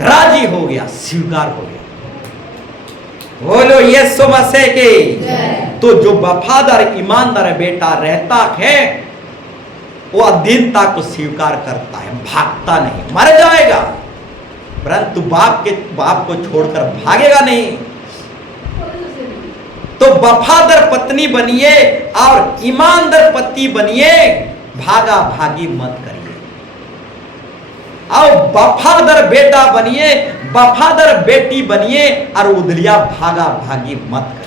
राजी हो गया, स्वीकार हो गया। बोलो यीशु मसीह के। तो जो वफादार ईमानदार बेटा रहता है वो अधीनता को स्वीकार करता है, भागता नहीं। मर जाएगा परंतु बाप को छोड़कर भागेगा नहीं। तो वफादार पत्नी बनिए और ईमानदार पति बनिए, भागा भागी मत करिए। और वफादार बेटा बनिए, वफादार बेटी बनिए और उधलिया भागा भागी मत करिए।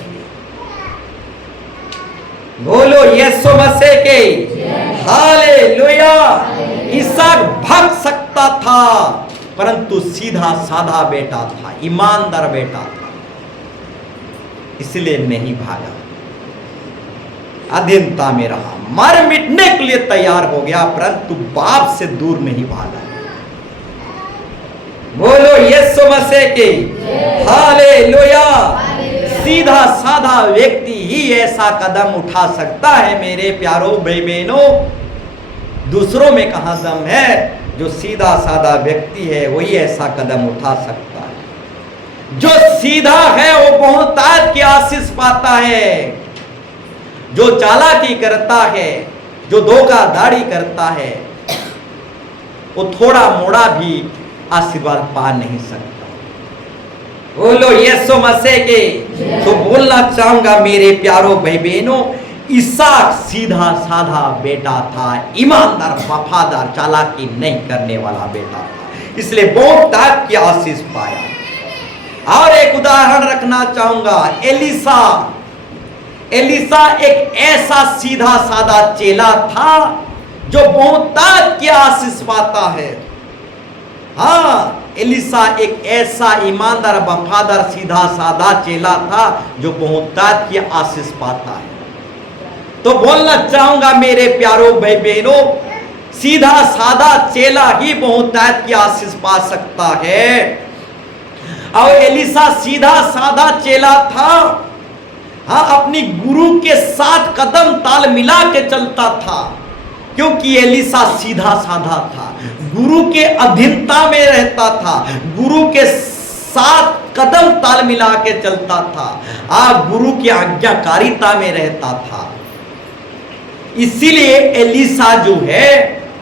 बोलो यीशु मसीह के। हालेलुया। इसहाक भाग सकता था परंतु सीधा साधा बेटा था, ईमानदार बेटा था, इसलिए नहीं भागा, अधीनता में रहा। मर मिटने के लिए तैयार हो गया परंतु बाप से दूर नहीं भागा। बोलो यीशु मसीह के। हालेलुया। सीधा साधा व्यक्ति ही ऐसा कदम उठा सकता है मेरे प्यारो भाई बहनों। दूसरों में कहां दम है? जो सीधा साधा व्यक्ति है वही ऐसा कदम उठा सकता है। जो सीधा है वो बहुतायत की आशीष पाता है। जो चालाकी करता है, जो धोखाधड़ी करता है, वो थोड़ा मोड़ा भी आशीर्वाद पा नहीं सकता। बोलो यीशु मसीह के। तो बोलना चाहूंगा मेरे प्यारो भाई बहनों, इसहाक सीधा साधा बेटा था, ईमानदार वफादार, चालाकी नहीं करने वाला बेटा था, इसलिए बहुतायत की आशीष पाया। और एक उदाहरण रखना चाहूंगा, एलिसा एक ऐसा सीधा साधा चेला था जो बहुतायत की आशीष पाता है। हाँ, एलिसा एक ऐसा ईमानदार वफादार सीधा साधा चेला था जो बहुतायत की आशीष पाता है। तो बोलना चाहूंगा मेरे प्यारो भाई बहनों, सीधा साधा चेला ही बहुतायत की आशीष पा सकता है। और एलिसा सीधा साधा चेला था। हाँ, अपनी गुरु के साथ कदम ताल मिला के चलता था क्योंकि एलिसा सीधा साधा था, गुरु के अधीनता में रहता था, गुरु के साथ कदम ताल मिला के चलता था, गुरु की आज्ञाकारिता में रहता था। इसीलिए एलीशा जो है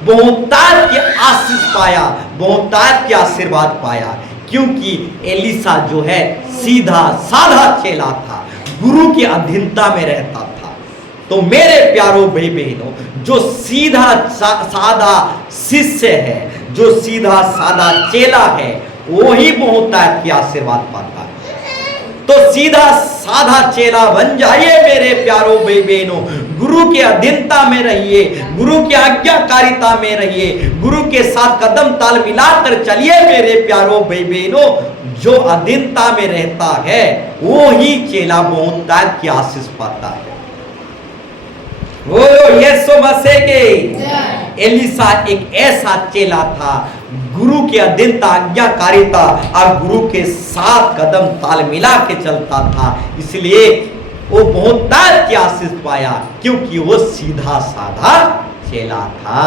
बहुतायत की आशीष पाया, बहुतायत के आशीर्वाद पाया, क्योंकि एलीशा जो है सीधा साधा चेला था, गुरु की अधीनता में रहता था। तो मेरे प्यारों भाई बहनों, जो सीधा साधा शिष्य है, जो सीधा साधा चेला है, वो ही बहुतायत की आशीर्वाद पाता है। तो सीधा साधा चेला बन जाइए मेरे प्यारों भाई बहनों, गुरु की अधीनता में रहिए, गुरु की आज्ञाकारिता में रहिए, गुरु के साथ कदम ताल मिलाकर चलिए मेरे प्यारों भाई बहनों। जो अधीनता में रहता है वो ही चेला बहुतायत की आशीष पाता है। बोलो यीशु मसीह के। एलीशा एक ऐसा चेला था, गुरु की अधीनता, आज्ञाकारिता और गुरु के साथ कदम ताल मिला के चलता था, इसलिए वो बहुतायत की आशीष पाया, क्योंकि वो सीधा साधा चेला था।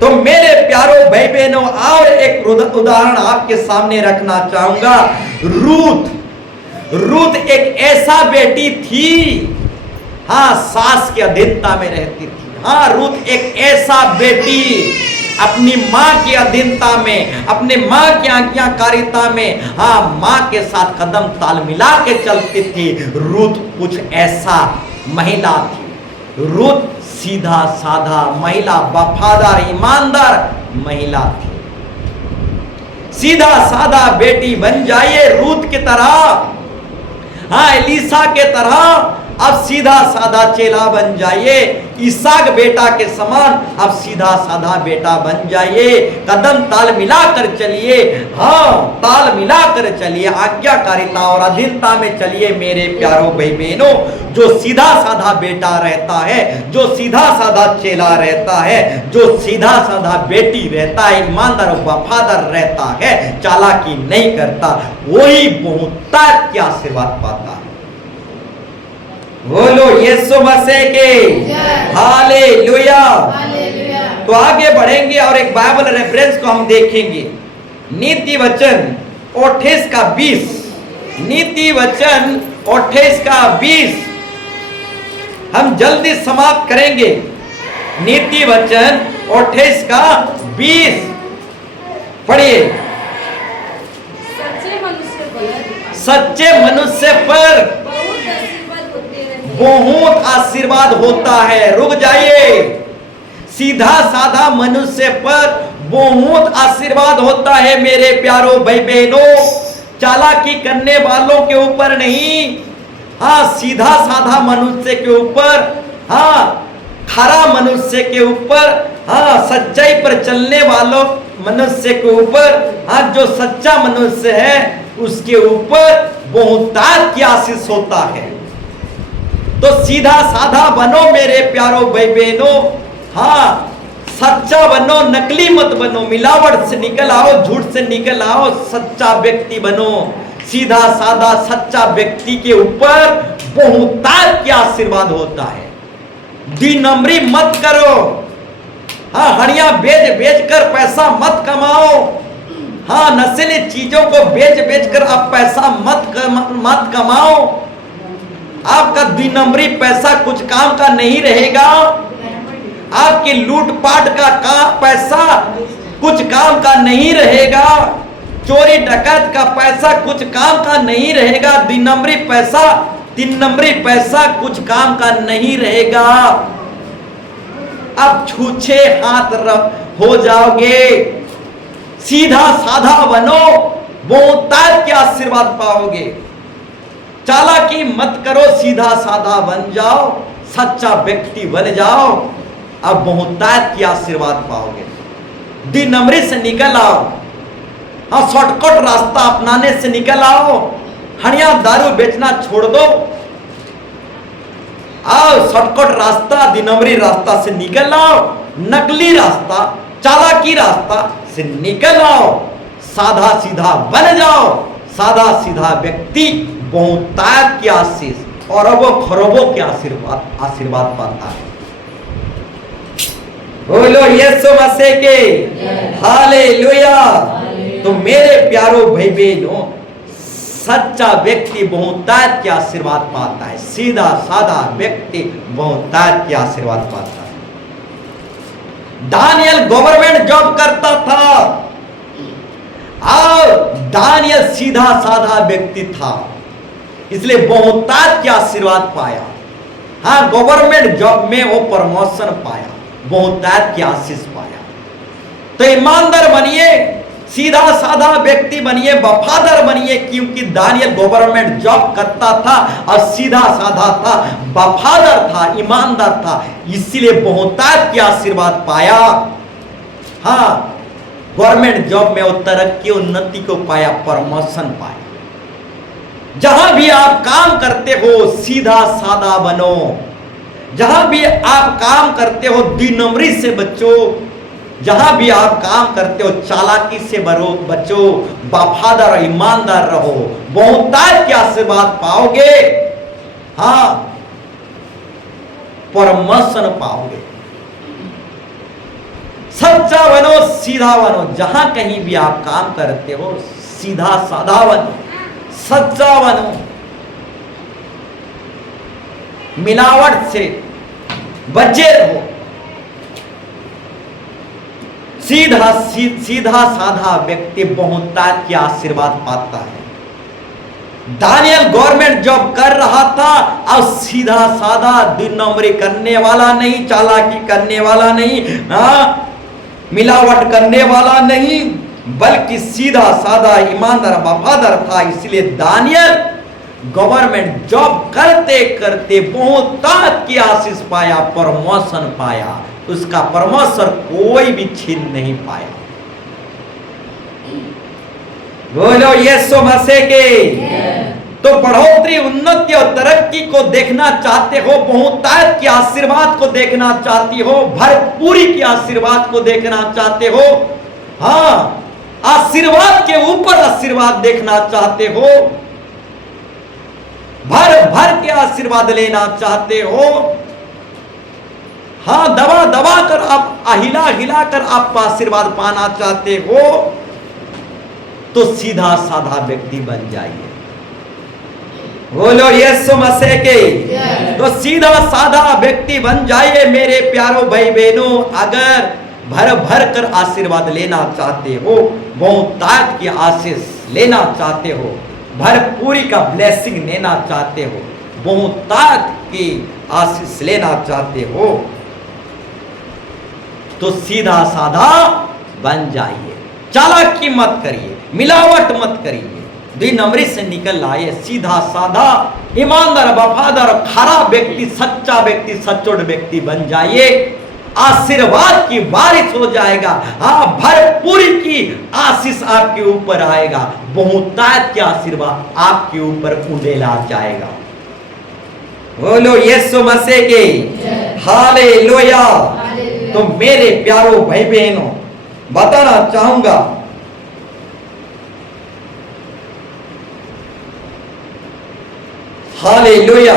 तो मेरे प्यारों भाई बहनों, और एक उदाहरण आपके सामने रखना चाहूंगा। रूथ एक ऐसा बेटी थी, सास की अधीनता में रहती थी। रूथ एक ऐसा बेटी, अपनी माँ की अधीनता में, अपने माँ की आज्ञाकारिता में, माँ के साथ कदम ताल मिला के चलती थी। रूथ कुछ ऐसा महिला थी। रूथ सीधा साधा महिला, वफादार ईमानदार महिला थी। सीधा साधा बेटी बन जाइए रूथ की तरह, एलीशा के तरह। अब सीधा साधा चेला बन जाइए, इसहाक बेटा के समान अब सीधा साधा बेटा बन जाइए। कदम ताल मिलाकर चलिए, ताल मिलाकर चलिए, आज्ञाकारिता और अधीनता में चलिए मेरे प्यारों भाई बहनों। जो सीधा साधा बेटा रहता है, जो सीधा साधा चेला रहता है, जो सीधा साधा बेटी रहता है, ईमानदार और वफादार रहता है, चालाकी नहीं करता, वही बहुतायत के आशीर्वाद पाता है। बोलो यीशु मसीह के हालेलुया। तो आगे बढ़ेंगे और एक बाइबल रेफरेंस को हम देखेंगे। नीति वचन 28 का 20, नीति वचन 28 का 20 हम जल्दी समाप्त करेंगे। नीति वचन 28 का 20 पढ़िए। सच्चे मनुष्य पर बहुत आशीर्वाद होता है। रुक जाइए। सीधा साधा मनुष्य पर बहुत आशीर्वाद होता है मेरे प्यारों भाई बहनों। चालाकी करने वालों के ऊपर नहीं, सीधा साधा मनुष्य के ऊपर, खरा मनुष्य के ऊपर, सच्चाई पर चलने वालों मनुष्य के ऊपर, जो सच्चा मनुष्य है उसके ऊपर बहुतायत की आशीष होता है। तो सीधा साधा बनो मेरे प्यारों भाई बहनों, सच्चा बनो, नकली मत बनो, मिलावट से निकल आओ, झूठ से निकल आओ, सच्चा व्यक्ति बनो। सीधा साधा सच्चा व्यक्ति के ऊपर बहुतायत की आशीर्वाद होता है। दिनम्री मत करो, हड़ियां बेच कर पैसा मत कमाओ, नशीली चीजों को बेच कर अब पैसा मत कमाओ। आपका दिनम्री पैसा कुछ काम का नहीं रहेगा। आपकी लूटपाट का पैसा कुछ काम का नहीं रहेगा। चोरी डकैत का पैसा कुछ काम का नहीं रहेगा। तीन नंबरी पैसा कुछ काम का नहीं रहेगा। अब छूछे हाथ हो जाओगे। सीधा साधा बनो, बहुतायत के आशीर्वाद पाओगे। चालाकी मत करो, सीधा साधा बन जाओ, सच्चा व्यक्ति बन जाओ, अब बहुतायत की आशीर्वाद पाओगे। दिनम्री से निकल आओ, शॉर्टकट रास्ता अपनाने से निकल आओ। हड़िया दारू बेचना छोड़ दो, आओ शॉर्टकट रास्ता, दिनम्री रास्ता से निकल आओ। नकली रास्ता, चालाकी रास्ता से निकल आओ, साधा सीधा बन जाओ। साधा सीधा व्यक्ति बहुतायत की आशीष और अरबों खरबों के आशीर्वाद पाता है। बोलो यीशु मसीह के हालेलुया। तो मेरे प्यारों भाई बहनों, सच्चा व्यक्ति बहुतायत के आशीर्वाद पाता है, सीधा साधा व्यक्ति बहुतायत के आशीर्वाद पाता है। दानियल गवर्नमेंट जॉब करता था और दानियल सीधा साधा व्यक्ति था, इसलिए बहुतायत के आशीर्वाद पाया। हाँ, गवर्नमेंट जॉब में वो प्रमोशन पाया, बहुतायत की आशीष पाया। तो ईमानदार बनिए, सीधा साधा व्यक्ति बनिए, वफादार बनिए, क्योंकि दानियल गवर्नमेंट जॉब करता था और सीधा साधा था, वफादार था, ईमानदार था, इसीलिए बहुतायत की आशीर्वाद पाया। हाँ, गवर्नमेंट जॉब में वो तरक्की उन्नति को पाया, प्रमोशन पाया। जहां भी आप काम करते हो सीधा साधा बनो, जहां भी आप काम करते हो दिनमरी से बचो, जहां भी आप काम करते हो चालाकी से बचो, वफादार ईमानदार रहो, बहुतायत के आशीर्वाद पाओगे। हाँ, प्रमोशन पाओगे। सच्चा बनो, सीधा बनो, जहां कहीं भी आप काम करते हो सीधा साधा बनो, सच्चा बनो, मिलावट से बचे रहो, सीधा साधा व्यक्ति बहुतायत के आशीर्वाद पाता है। दानियल गवर्नमेंट जॉब कर रहा था और सीधा साधा दिन नंबरी करने वाला नहीं, चालाकी करने वाला नहीं, मिलावट करने वाला नहीं, बल्कि सीधा साधा ईमानदार वफादार था। इसलिए दानियल गवर्नमेंट जॉब करते करते बहुतायत की आशीष पाया, प्रमोशन पाया, उसका प्रमोशन कोई भी छीन नहीं पाया। बोलो यीशु मसीह के। तो बढ़ोतरी, उन्नति और तरक्की को देखना चाहते हो, बहुतायत के आशीर्वाद को देखना चाहती हो, भरपूरी के आशीर्वाद को देखना चाहते हो, हाँ, आशीर्वाद के ऊपर आशीर्वाद देखना चाहते हो, भर भर के आशीर्वाद लेना चाहते हो, हाँ, दबा दबा कर आप, हिला हिला कर आप आशीर्वाद पाना चाहते हो, तो सीधा साधा व्यक्ति बन जाइए। बोलो यीशु मसीह के। तो सीधा साधा व्यक्ति बन जाइए मेरे प्यारो भाई बहनों। अगर भर भर कर आशीर्वाद लेना चाहते हो, बहुतायत की आशीष लेना चाहते हो, भरपूरी का ब्लेसिंग लेना चाहते हो, बहुतायत की आशीष लेना चाहते हो, तो सीधा साधा बन जाइए, चालाकी मत करिए, मिलावट मत करिए, दिनमरी से निकल आए, सीधा साधा ईमानदार वफादार खरा व्यक्ति, सच्चा व्यक्ति, सच्चोट व्यक्ति बन जाइए। आशीर्वाद की बारिश हो जाएगा, हाँ, भरपूरी की आशीष आपके ऊपर आएगा, बहुतायत के आशीर्वाद आपके ऊपर उड़ेला जाएगा। बोलो यीशु मसीह के। हालेलुया। तो मेरे प्यारो भाई बहनों, बताना चाहूंगा, हालेलुया।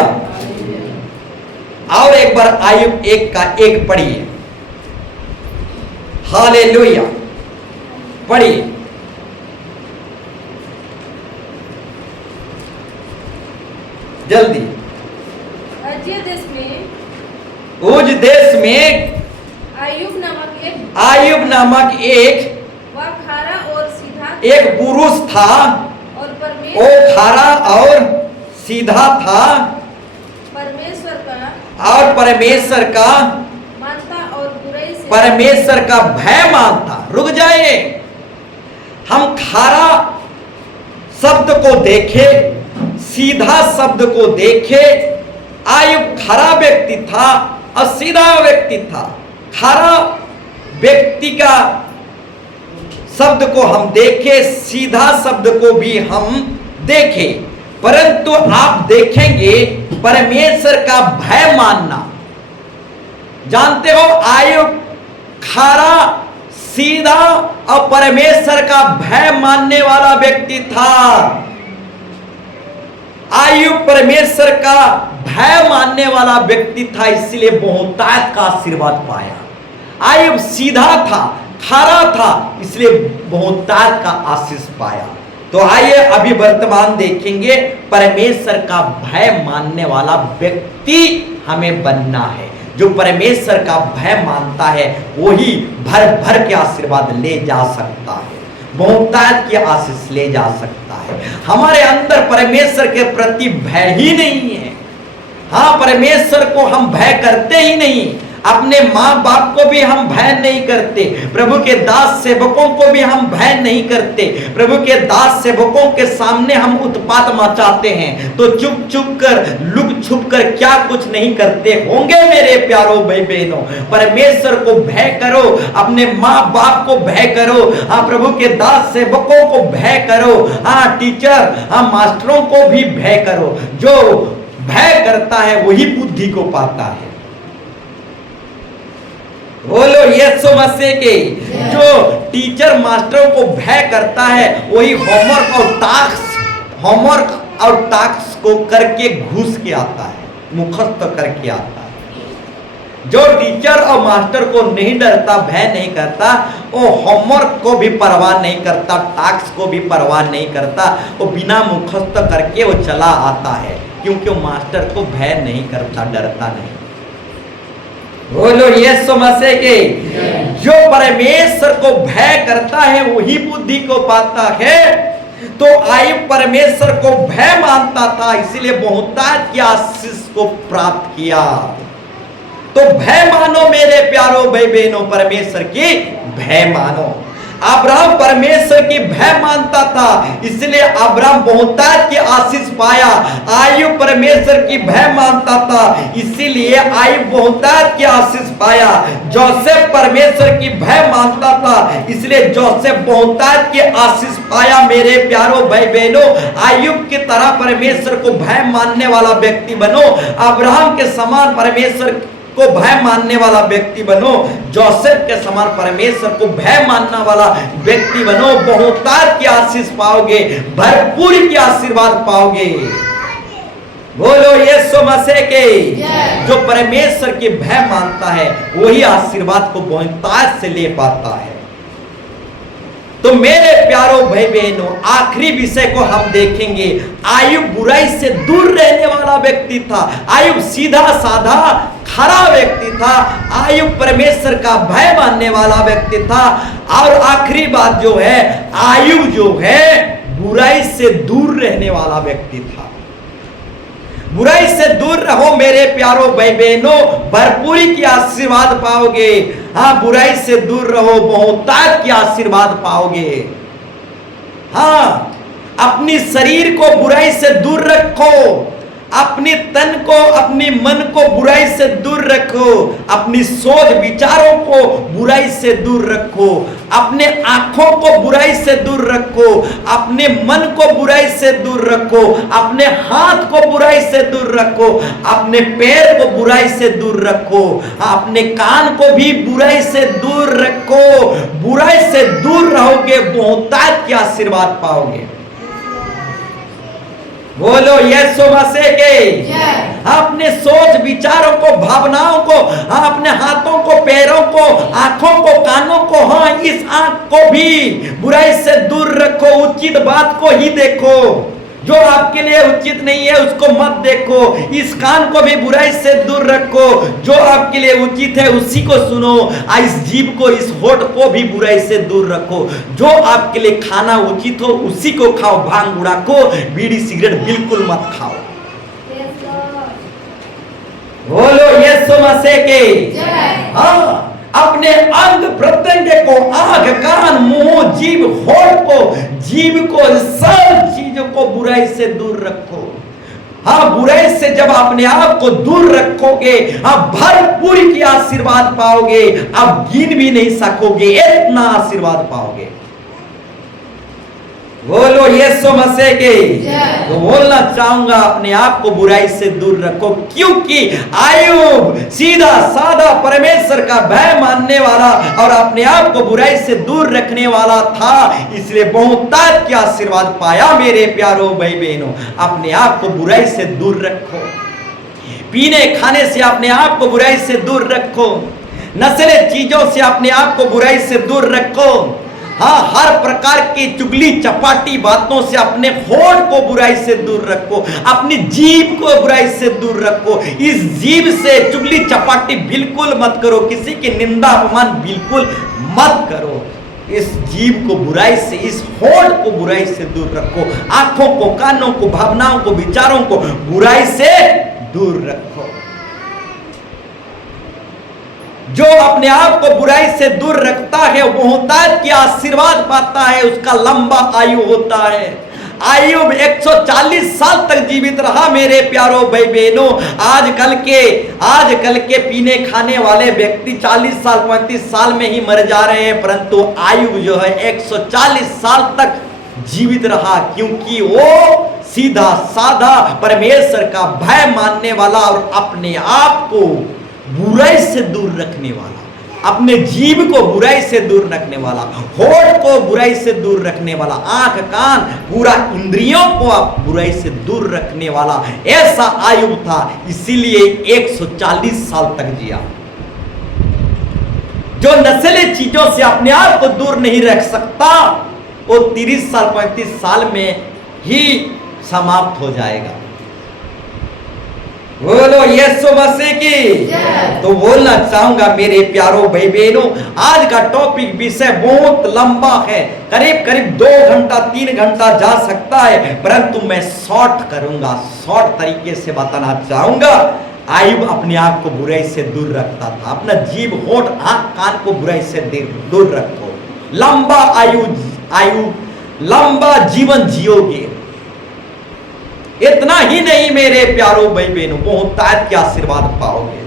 और एक बार आयुब 1 का 1 पढ़िए। हालेलुया, पढ़िए। जल्दी। उज देश में आयुब नामक एक खारा और सीधा एक पुरुष था, और वो खारा और सीधा था, और परमेश्वर का मानता और बुराई से परमेश्वर का भय मानता। रुक जाइए, हम खारा शब्द को देखे, सीधा शब्द को देखे। आयुब खरा व्यक्ति था और सीधा व्यक्ति था। खरा व्यक्ति का शब्द को हम देखे, सीधा शब्द को भी हम देखे, परंतु आप देखेंगे परमेश्वर का भय मानना। जानते हो, आयुब खरा, सीधा और परमेश्वर का भय मानने वाला व्यक्ति था। आयुब परमेश्वर का भय मानने वाला व्यक्ति था, इसलिए बहुतायत का आशीर्वाद पाया। आयुब सीधा था, खरा था, इसलिए बहुतायत का आशीष पाया। तो आइए अभी वर्तमान देखेंगे, परमेश्वर का भय मानने वाला व्यक्ति हमें बनना है। जो परमेश्वर का भय मानता है वही भर भर के आशीर्वाद ले जा सकता है, बहुतायत की आशीष ले जा सकता है। हमारे अंदर परमेश्वर के प्रति भय ही नहीं है। हाँ, परमेश्वर को हम भय करते ही नहीं, अपने माँ बाप को भी हम भय नहीं करते, प्रभु के दास सेवकों को भी हम भय नहीं करते। प्रभु के दास सेवकों के सामने हम उत्पात मचाते हैं तो चुप चुप कर, लुक छुप कर क्या कुछ नहीं करते होंगे मेरे प्यारों भाई बहनों। परमेश्वर को भय करो, अपने माँ बाप को भय करो, हाँ प्रभु के दास सेवकों को भय करो, हाँ टीचर, हाँ मास्टरों को भी भय करो। जो भय करता है वही बुद्धि को पाता है। बोलो यीशु मसीह के। जो टीचर मास्टरों को भय करता है वही होमवर्क और टास्क को करके घुस के आता है, मुखस्त करके आता है। जो टीचर और मास्टर को नहीं डरता, भय नहीं करता, वो होमवर्क को भी परवाह नहीं करता, टास्क को भी परवाह नहीं करता, वो बिना मुखस्त करके वो चला आता है, क्योंकि वो मास्टर को भय नहीं करता, डरता नहीं। बोलो यीशु मसीह के। जो परमेश्वर को भय करता है वही बुद्धि को पाता है। तो आयुब परमेश्वर को भय मानता था, इसीलिए बहुतायत की आशीष को प्राप्त किया। तो भय मानो मेरे प्यारो भाई बहनों, परमेश्वर की भय मानो। अब्राहम परमेश्वर की भय मानता था, इसलिए अब्राहम बहुतायत की आशीष पाया। आयुब परमेश्वर की भय मानता था, इसीलिए आयुब बहुतायत की आशीष पाया। जोसेफ परमेश्वर की भय मानता था, इसलिए जोसेफ बहुतायत की आशीष पाया। मेरे प्यारो भाई बहनों, आयुब की तरह परमेश्वर को भय मानने वाला व्यक्ति बनो, अब्राहम के समान परमेश्वर को भय मानने वाला व्यक्ति बनो, जोसेफ के समान परमेश्वर को भय मानने वाला व्यक्ति बनो। बहुतायत की आशीष पाओगे, भरपूर की आशीर्वाद पाओगे। बोलो यीशु मसीह के। जो परमेश्वर की भय मानता है वही आशीर्वाद को बहुतायत से ले पाता है। तो मेरे प्यारो भाई बहनों, आखिरी विषय को हम देखेंगे। आयुब बुराई से दूर रहने वाला व्यक्ति था, आयुब सीधा साधा खरा व्यक्ति था, आयुब परमेश्वर का भय मानने वाला व्यक्ति था। और आखिरी बात जो है, आयुब जो है बुराई से दूर रहने वाला व्यक्ति था। बुराई से दूर रहो मेरे प्यारो भाई बहनों, भरपूरी की आशीर्वाद पाओगे। हाँ, बुराई से दूर रहो, बहुतायत की आशीर्वाद पाओगे। हाँ, अपनी शरीर को बुराई से दूर रखो, अपने तन को, अपनी मन को बुराई से दूर रखो, अपनी सोच विचारों को बुराई से दूर रखो, अपने आंखों को बुराई से दूर रखो, अपने मन को बुराई से दूर रखो, अपने हाथ को बुराई से दूर रखो, अपने पैर को बुराई से दूर रखो, अपने कान को भी बुराई से दूर रखो। बुराई से दूर रहोगे, बहुतायत की आशीर्वाद पाओगे। बोलो यीशु मसीह के। अपने सोच विचारों को, भावनाओं को, अपने हाथों को, पैरों को, आंखों को, कानों को, हाँ इस आंख को भी बुराई से दूर रखो, उचित बात को ही देखो, जो आपके लिए उचित नहीं है उसको मत देखो। इस कान को भी बुराई से दूर रखो, जो आपके लिए उचित है उसी को सुनो। इस जीभ को, इस होठ को भी बुराई से दूर रखो, जो आपके लिए खाना उचित हो उसी को खाओ। भांग गुड़ाको, बीड़ी सिगरेट बिल्कुल मत खाओ। बोलो यीशु मसीह के। हाँ, अपने अंग प्रत्यंग को, आंख, कान, मुंह, जीभ, होठ को, जीभ को, सब चीजों को बुराई से दूर रखो। हाँ, बुराई से जब अपने आप को दूर रखोगे, आप भरपूर की आशीर्वाद पाओगे। आप गिन भी नहीं सकोगे, इतना आशीर्वाद पाओगे। बोलो यीशु मसीह के। तो बोलना चाहूंगा, अपने आप को बुराई से दूर रखो, क्योंकि आयुब सीधा साधा परमेश्वर का भय मानने वाला और अपने आप को बुराई से दूर रखने वाला था, इसलिए बहुतायत की आशीर्वाद पाया। मेरे प्यारो भाई बहनों, अपने आप को बुराई से दूर रखो, पीने खाने से अपने आप को बुराई से दूर रखो, नशीले चीजों से अपने आप को बुराई से दूर रखो, हाँ, हर प्रकार की चुगली चपाटी बातों से अपने होठ को बुराई से दूर रखो, अपनी जीभ को बुराई से दूर रखो। इस जीभ से चुगली चपाटी बिल्कुल मत करो, किसी की निंदा अपमान बिल्कुल मत करो। इस जीभ को बुराई से, इस होठ को बुराई से दूर रखो। आंखों को, कानों को, भावनाओं को, विचारों को बुराई से दूर रखो। जो अपने आप को बुराई से दूर रखता है वो बहुतायत की आशीर्वाद पाता है, उसका लंबा आयु होता है। आयुब 140 साल तक जीवित रहा मेरे प्यारों भाई बहनों। आजकल के पीने खाने वाले व्यक्ति 40 साल 35 साल में ही मर जा रहे हैं, परंतु आयुब जो है 140 साल तक जीवित रहा, क्योंकि वो सीधा साधा परमेश्वर का भय मानने वाला और अपने आप को बुराई से दूर रखने वाला, अपने जीभ को बुराई से दूर रखने वाला, होठ को बुराई से दूर रखने वाला, आंख कान पूरा इंद्रियों को बुराई से दूर रखने वाला ऐसा आयुब था। इसीलिए 140 साल तक जिया। जो नशीली चीजों से अपने आप को दूर नहीं रख सकता वो 30 साल 35 साल में ही समाप्त हो जाएगा। बोलो यीशु मसीह की। तो बोलना चाहूंगा मेरे प्यारों भाई बहनों, आज का टॉपिक विषय बहुत लंबा है, करीब करीब 2 घंटा 3 घंटा जा सकता है, परंतु मैं शॉर्ट करूंगा, शॉर्ट तरीके से बताना चाहूंगा। आयुब अपने आप को बुराई से दूर रखता था, अपना जीभ होठ आंख कान को बुराई से दूर रखो। लंबा जीवन जियोगे। इतना ही नहीं मेरे प्यारों भाई बहनों, बहुतायत के आशीर्वाद पाओगे।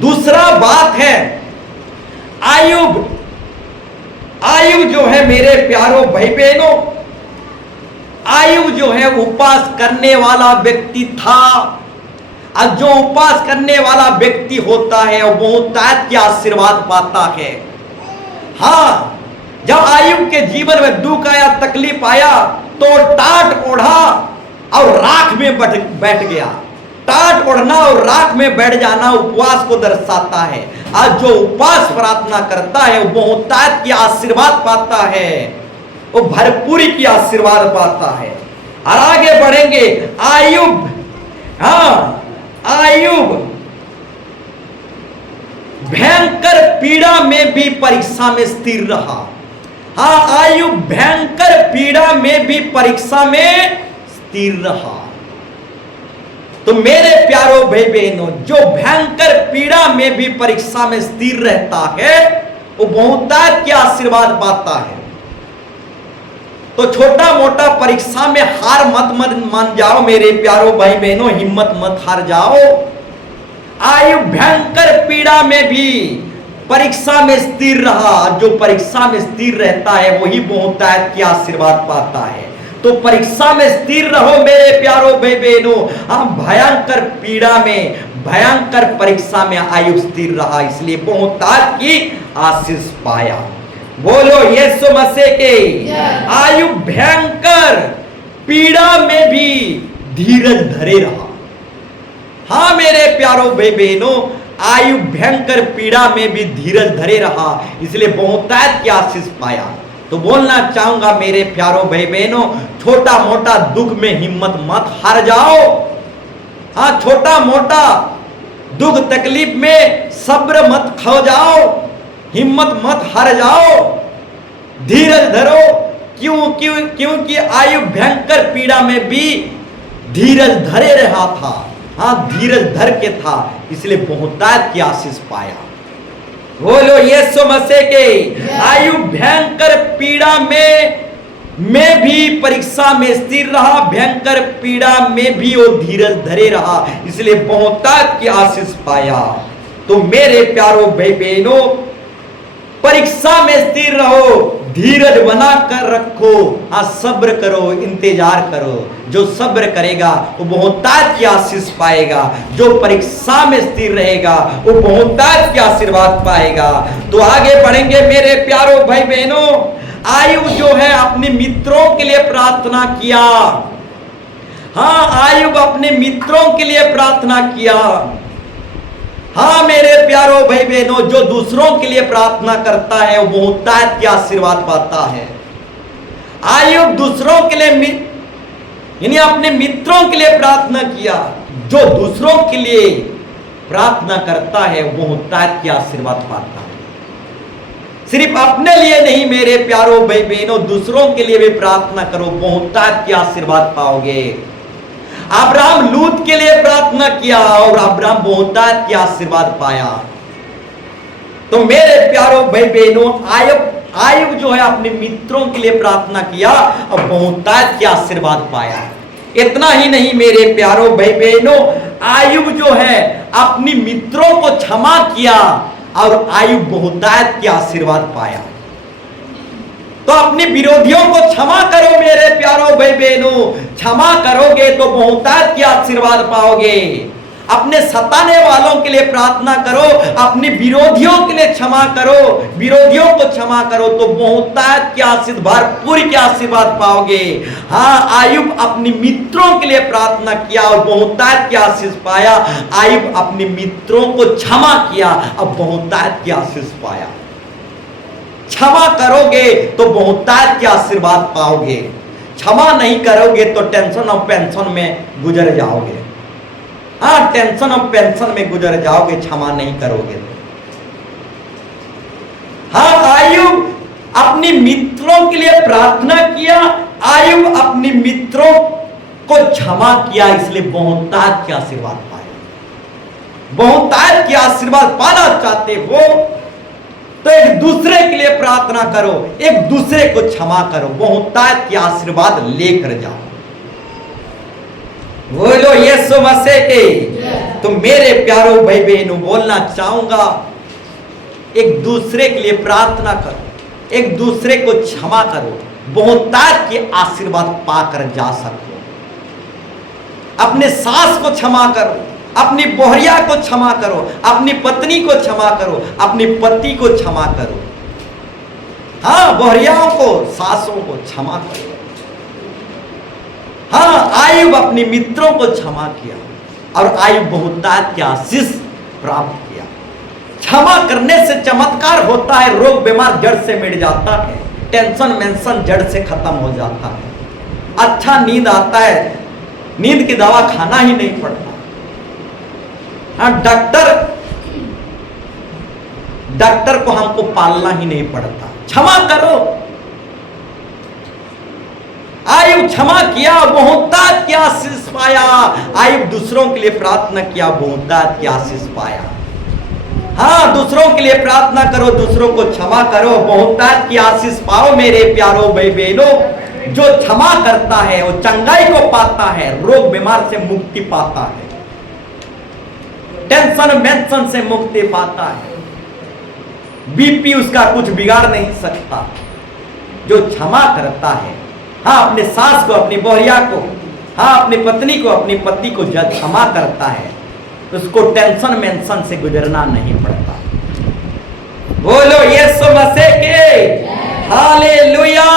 दूसरा बात है आयुब जो है मेरे प्यारों भाई बहनों, आयुब जो है उपवास करने वाला व्यक्ति था। अब जो उपवास करने वाला व्यक्ति होता है वो बहुतायत के आशीर्वाद पाता है। हाँ, जब आयुब के जीवन में दुख आया, तकलीफ आया, तो टाट ओढ़ा और राख में बैठ गया। टाट ओढ़ना और राख में बैठ जाना उपवास को दर्शाता है। आज जो उपवास प्रार्थना करता है वो बहुतायत की आशीर्वाद पाता है, वो भरपूरी की आशीर्वाद पाता है। और आगे बढ़ेंगे। आयुब भयंकर पीड़ा में भी परीक्षा में स्थिर रहा। हाँ, आयुब भयंकर पीड़ा में भी परीक्षा में स्थिर रहा। तो मेरे प्यारों भाई बहनों, जो भयंकर पीड़ा में भी परीक्षा में स्थिर रहता है वो बहुतायत के आशीर्वाद पाता है। तो छोटा मोटा परीक्षा में हार मत मान जाओ मेरे प्यारों भाई बहनों, हिम्मत मत हार जाओ। आयुब भयंकर पीड़ा में भी परीक्षा में स्थिर रहा। जो परीक्षा में स्थिर रहता है वही बहुतायत की आशीर्वाद पाता है। तो परीक्षा में स्थिर रहो मेरे प्यारों भाई बहनों। हम भयंकर पीड़ा में, भयंकर परीक्षा में आयुब स्थिर रहा, इसलिए बहुतायत की आशीष पाया। बोलो यीशु मसीह के। आयुब भयंकर पीड़ा में भी धीरज धरे रहा। हाँ मेरे प्यारों भाई बहनों, आयुब भयंकर पीड़ा में भी धीरज धरे रहा, इसलिए बहुतायत की आशीष पाया। तो बोलना चाहूंगा मेरे प्यारों भाई बहनों, छोटा मोटा दुख में हिम्मत मत हार जाओ। हाँ, छोटा मोटा दुख तकलीफ में सब्र मत खो जाओ, हिम्मत मत हार जाओ, धीरज धरो। क्योंकि आयुब भयंकर पीड़ा में भी धीरज धरे रहा था। हाँ, धीरज धर के था, इसलिए बहुतायत की आशीष पाया। बोलो यीशु मसीह के। आयुब भयंकर पीड़ा में भी परीक्षा में स्थिर रहा, भयंकर पीड़ा में भी वो धीरज धरे रहा, इसलिए बहुतायत की आशीष पाया। तो मेरे प्यारों भाई बहनों, परीक्षा में स्थिर रहो, धीरज बना कर रखो। हाँ, सब्र करो, इंतजार करो। जो सब्र करेगा वो बहुतायत की आशीष पाएगा। जो परीक्षा में स्थिर रहेगा वो बहुतायत की आशीर्वाद पाएगा। तो आगे बढ़ेंगे मेरे प्यारों भाई बहनों। आयुब जो है अपने मित्रों के लिए प्रार्थना किया। हाँ, आयुब अपने मित्रों के लिए प्रार्थना किया। हाँ मेरे प्यारो भाई बहनों, जो दूसरों के लिए प्रार्थना करता है वो बहुतायत के आशीर्वाद पाता है। आयुब दूसरों के लिए यानी अपने मित्रों के लिए प्रार्थना किया। जो दूसरों के लिए प्रार्थना करता है वो बहुतायत के आशीर्वाद पाता है। सिर्फ अपने लिए नहीं मेरे प्यारो भाई बहनों, दूसरों के लिए भी प्रार्थना करो, बहुतायत के आशीर्वाद पाओगे। अब्राहम लूत के लिए प्रार्थना किया और अब्राहम बहुतायत के आशीर्वाद पाया। तो मेरे प्यारो भाई बहनों, आयुब जो है अपने मित्रों के लिए प्रार्थना किया और बहुतायत के आशीर्वाद पाया। इतना ही नहीं मेरे प्यारो भाई बहनों, आयुब जो है अपनी मित्रों को क्षमा किया और आयुब बहुतायत के आशीर्वाद पाया। तो अपने विरोधियों को क्षमा करो मेरे प्यारो भाई बहनों, क्षमा करोगे तो बहुतायत के आशीर्वाद पाओगे। अपने सताने वालों के लिए प्रार्थना करो, अपने विरोधियों के लिए क्षमा करो, विरोधियों को क्षमा करो तो बहुतायत के आशीर्वाद, भरपूर के आशीर्वाद पाओगे। हाँ, आयुब अपने मित्रों के लिए प्रार्थना किया और बहुतायत के आशीष पाया। आयुब अपने मित्रों को क्षमा किया और बहुतायत के आशीष पाया। क्षमा करोगे तो बहुतायत के आशीर्वाद पाओगे, क्षमा नहीं करोगे तो टेंशन और पेंशन में गुजर जाओगे। हाँ, टेंशन और पेंशन में गुजर जाओगे क्षमा नहीं करोगे तो। हाँ, आयुब अपने मित्रों के लिए प्रार्थना किया, आयुब अपने मित्रों को क्षमा किया, इसलिए बहुतायत के आशीर्वाद पाया। बहुतायत के आशीर्वाद पाना चाहते हो तो एक दूसरे के लिए प्रार्थना करो, एक दूसरे को क्षमा करो, बहुतायत के आशीर्वाद लेकर जाओ। बोलो यीशु मसीह के। तो मेरे प्यारो भाई बहनों, बोलना चाहूंगा, एक दूसरे के लिए प्रार्थना करो, एक दूसरे को क्षमा करो, बहुतायत के आशीर्वाद पाकर जा सको। अपने सास को क्षमा करो, अपनी बोहरिया को क्षमा करो, अपनी पत्नी को क्षमा करो, अपने पति को क्षमा करो। हाँ, बोहरियाओं को, सासों को क्षमा करो। हाँ, आयुब अपने मित्रों को क्षमा किया और आयुब बहुतायत के आशीष प्राप्त किया। क्षमा करने से चमत्कार होता है, रोग बीमार जड़ से मिट जाता है, टेंशन मेंशन जड़ से खत्म हो जाता है, अच्छा नींद आता है, नींद की दवा खाना ही नहीं पड़ता। हाँ, डॉक्टर को हमको पालना ही नहीं पड़ता। क्षमा करो। आयुब क्षमा किया, बहुतायत के आशीष पाया। आयुब दूसरों के लिए प्रार्थना किया, बहुतायत के आशीष पाया। हाँ, दूसरों के लिए प्रार्थना करो, दूसरों को क्षमा करो, बहुतायत की आशीष पाओ मेरे प्यारो भाई बहनों। जो क्षमा करता है वो चंगाई को पाता है, रोग बीमार से मुक्ति पाता है, टेंशन मेंशन से मुक्ति पाता है, बीपी उसका कुछ बिगाड़ नहीं सकता। जो क्षमा करता है, हाँ, अपने सास को, अपनी बोहरिया को, हाँ, अपनी पत्नी को, अपनी पति को जब क्षमा करता है तो उसको टेंशन मेंशन से गुजरना नहीं पड़ता। बोलो यीशु मसीह के हालेलुया।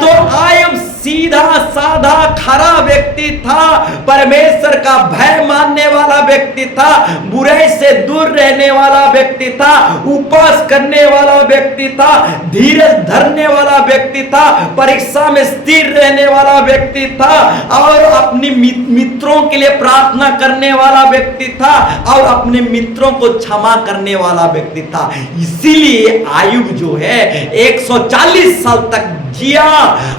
तो आयुब सीधा साधा खरा व्यक्ति था, परमेश्वर का भय मानने वाला व्यक्ति था, बुराई से दूर रहने वाला व्यक्ति था, उपवास करने वाला व्यक्ति था, धीरज धरने वाला व्यक्ति था, परीक्षा में स्थिर रहने वाला व्यक्ति था और अपने मित्रों के लिए प्रार्थना करने वाला व्यक्ति था और अपने मित्रों को क्षमा करने वाला व्यक्ति था। इसीलिए आयुब जो है 140 साल तक जिया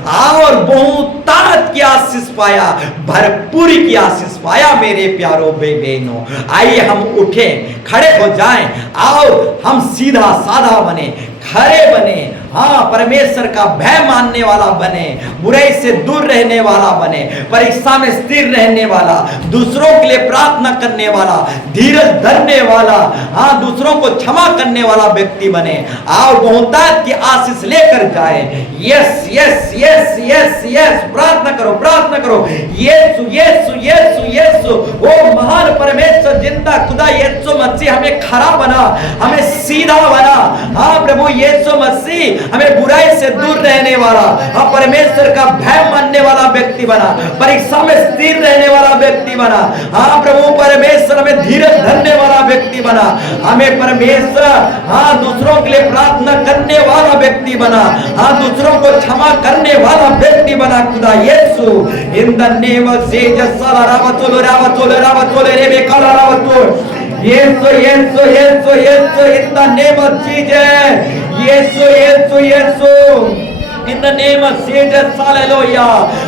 और बहुतायत की आशीष पाया, भरपूर की आशीष पाया मेरे प्यारो भाई बहनों। आइए हम उठें, खड़े हो जाएं, आओ हम सीधा साधा बने, खड़े बने, हाँ, परमेश्वर का भय मानने वाला बने, बुराई से दूर रहने वाला बने, परीक्षा में स्थिर रहने वाला, दूसरों के लिए प्रार्थना करने वाला, धीरज धरने वाला, हाँ, दूसरों को क्षमा करने वाला व्यक्ति बने। आओ बहुतायत की आशीष लेकर जाए। Yes yes yes yes yes, प्रार्थना करो, प्रार्थना करो। यीशु यीशु यीशु यीशु, ओ महान परमेश्वर जिंदा खुदा यीशु मसीह, हमें खरा बना, हमें सीधा बना। हाँ प्रभु यीशु मसीह, हमें बुराई से दूर रहने वाला, हाँ, परमेश्वर का भय मानने वाला व्यक्ति बना, परीक्षा में स्थिर रहने वाला व्यक्ति बना। हाँ प्रभु परमेश्वर, हमें धीरज धरने वाला व्यक्ति बना। बना, हमें परमेश्वर हाँ दूसरों के लिए प्रार्थना करने वाला व्यक्ति बना, हाँ दूसरों को क्षमा करने वाला व्यक्ति बना खुदा Yeshu. In the name of Jesus Yeshu Yeshu Yeshu Yeshu in the name of Jesus Yeshu Yeshu Yeshu in the name of Jesus hallelujah.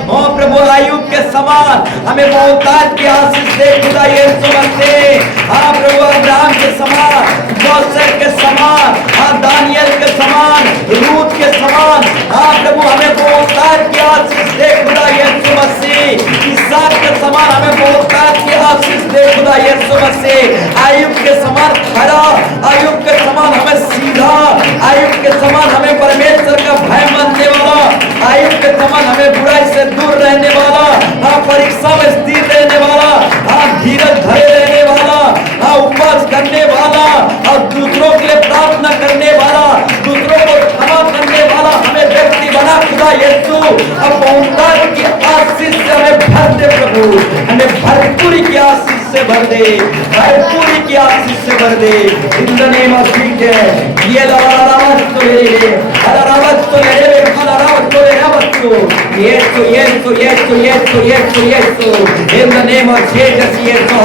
ओ प्रभु आयुब के समान हमें बहुतायत की आशीष दे खुदा यीशु मसीह। हाँ प्रभु अब्राहम के समान, जोसेफ के समान, हाँ दानियल के समान, रूत के समान, हाँ प्रभु हमें बहुतायत की आशीष दे खुदा यीशु मसीह। इसहाक के समान हमें बहुतायत की आशीष दे खुदा यीशु मसीह। आयुब के समान खरा, आयुब के समान हमें सीधा, आयुब के समान हमें परमेश्वर का भय मानने वाला, आयुब के समान हमें बुराई से दूर रहने वाला, हाँ परीक्षा में स्थिर रहने वाला, हाँ धीरज धरे रहने वाला, हाँ उपवास करने वाला और दूसरों के लिए प्रार्थना करने वाला, दूसरों को क्षमा करने वाला हमें व्यक्ति बना खुदा यीशु। अब बहुतायत की आशीष से हमें भर दे प्रभु, हमें भरपूरी की आशीष से भर दे, भरपूरी की आशीष से भर दे in the name of Jesus. ये लारावत तो ले, लारावत तो ले, लारावत तो ले, लारावत तो Yeshu Yeshu Yeshu Yeshu Yeshu Yeshu in the name of Jesus Yeshu.